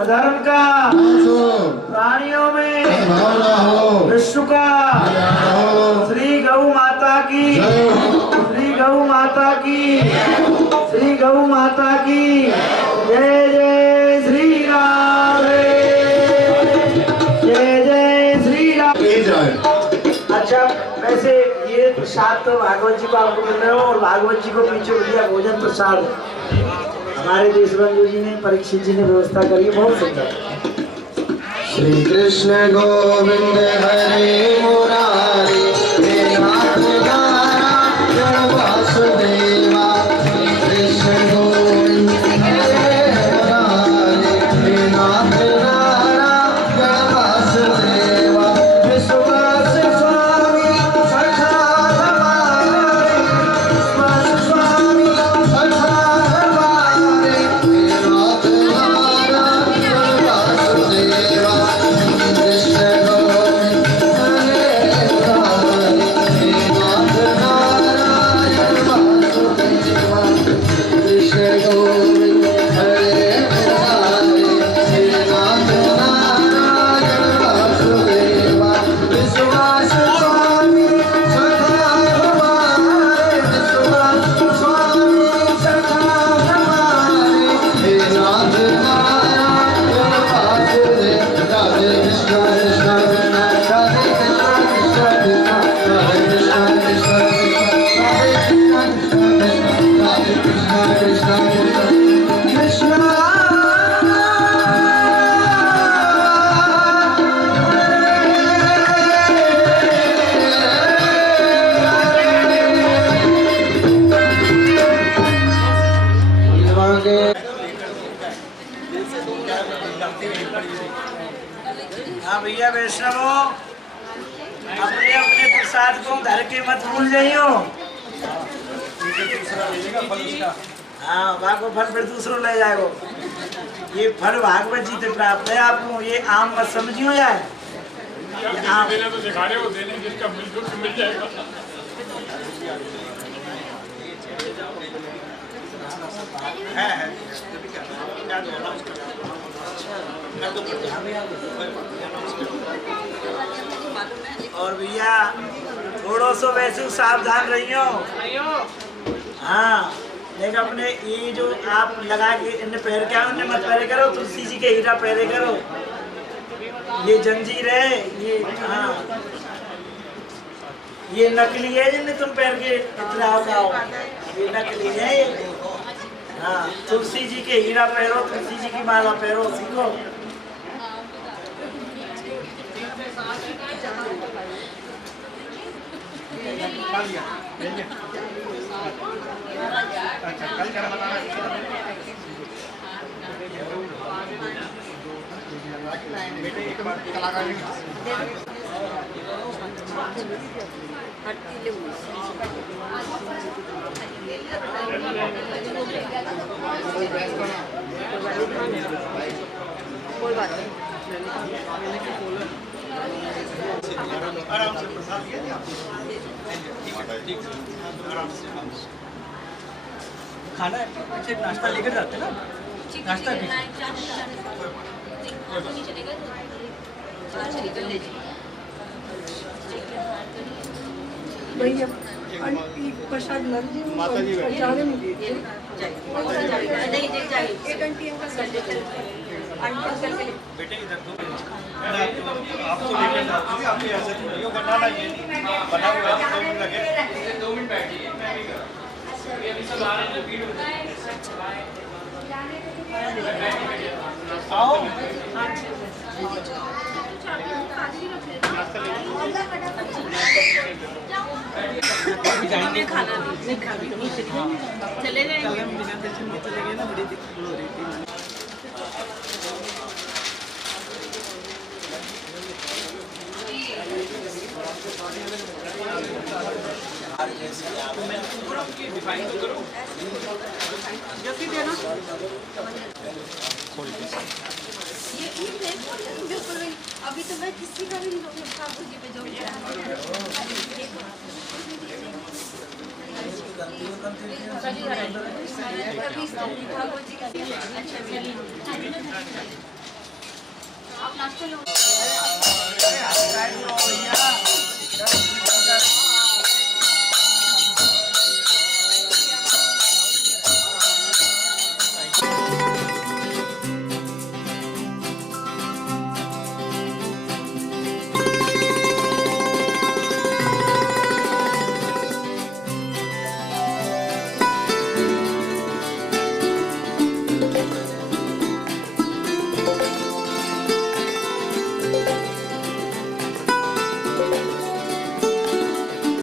अधर्म का नाश हो। प्राणियों में सद्भाव न हो। विश्व का कल्याण हो। श्री गौ माता की जय हो। श्री गौ माता की श्री गौ माता की जय जय श्री राम जय जय श्री राम। अच्छा वैसे ये प्रसाद तो भागवत जी को आपको मिल रहे हो और भागवत जी को पीछे दिया भोजन प्रसाद हमारे देश बंधु जी ने परीक्षित जी ने व्यवस्था करी बहुत सुंदर। श्री कृष्ण गोविंद हरे मुरारी हे नाथ नारायण वासुदेवा। श्री कृष्ण गोविंद हरे मुरारी हे नाथ नारायण वासुदेवा। विश्वास स्वामी सखा हमारे, विश्वास स्वामी सखा हमारे, हे नाथ नारायण वासुदेवा। कृष्ण गोविंद हरे मुरारी हे नाथ नारायण वासुदेवा। कृष्ण गोविंद हरे मुरारी हे नाथ नारायण वासुदेवा। विश्वास स्वामी सखा हमारे, विश्वास स्वामी सखा हमारे, हे नाथ नारायण वासुदेवा। राधे कृष्ण कृष्ण कृष्ण राधे कृष्ण कृष्ण कृष्ण राधे कृष्ण कृष्ण राधे कृष्ण कृष्ण कृष्ण हाँ भैया वैष्णवों अपने अपने प्रसाद को धर के मत भूल जाइयो। हाँ भागो फल फिर दूसरों ले जाएगो। ये फल भागवत जी से प्राप्त है आपको। ये आम मत समझियो यार। ये आम तो दिखा रहे हो देने जिसका मिलजुल के मिल जाएगा। और भैया थोड़ो सो वैसे सावधान रहियो। हाँ लेकिन अपने ये जो आप लगा के इन्हें पैर के आओ इन्हें मत पैरे करो। तुलसी जी के हीरा पैरे करो। ये जंजीर है ये। हाँ ये नकली है जिन्हें तुम पैर के इतना आओ ये नकली है ये। हाँ तुलसी जी के हीरा पैरो तुलसी जी की माला पैरो सीखो। कोई बात नहीं। आराम से प्रसाद लिया जी आप। ठीक है आराम से। खाना पीछे नाश्ता लेकर जाते ना। नाश्ता भैया प्रसाद माता जी जाने में दीजिए। एक आंटी अंकल बेटे इधर दो। आपको लेकर जाते हैं आपके ऐसे थोड़ी हो बनाना ये बना हुआ है 2 मिनट लगे। 2 मिनट बैठिए मैं भी कर अभी सब आ रहे हैं भीड़ हो आओ। खाना चले जाएंगे। थोड़ी बिल्कुल नहीं। अभी तो मैं किसी का भी नहीं रोकूंगी, ठाकुर जी पे जो भी ठाकुर जी का। अच्छा चलिए आप नाश्ता लो।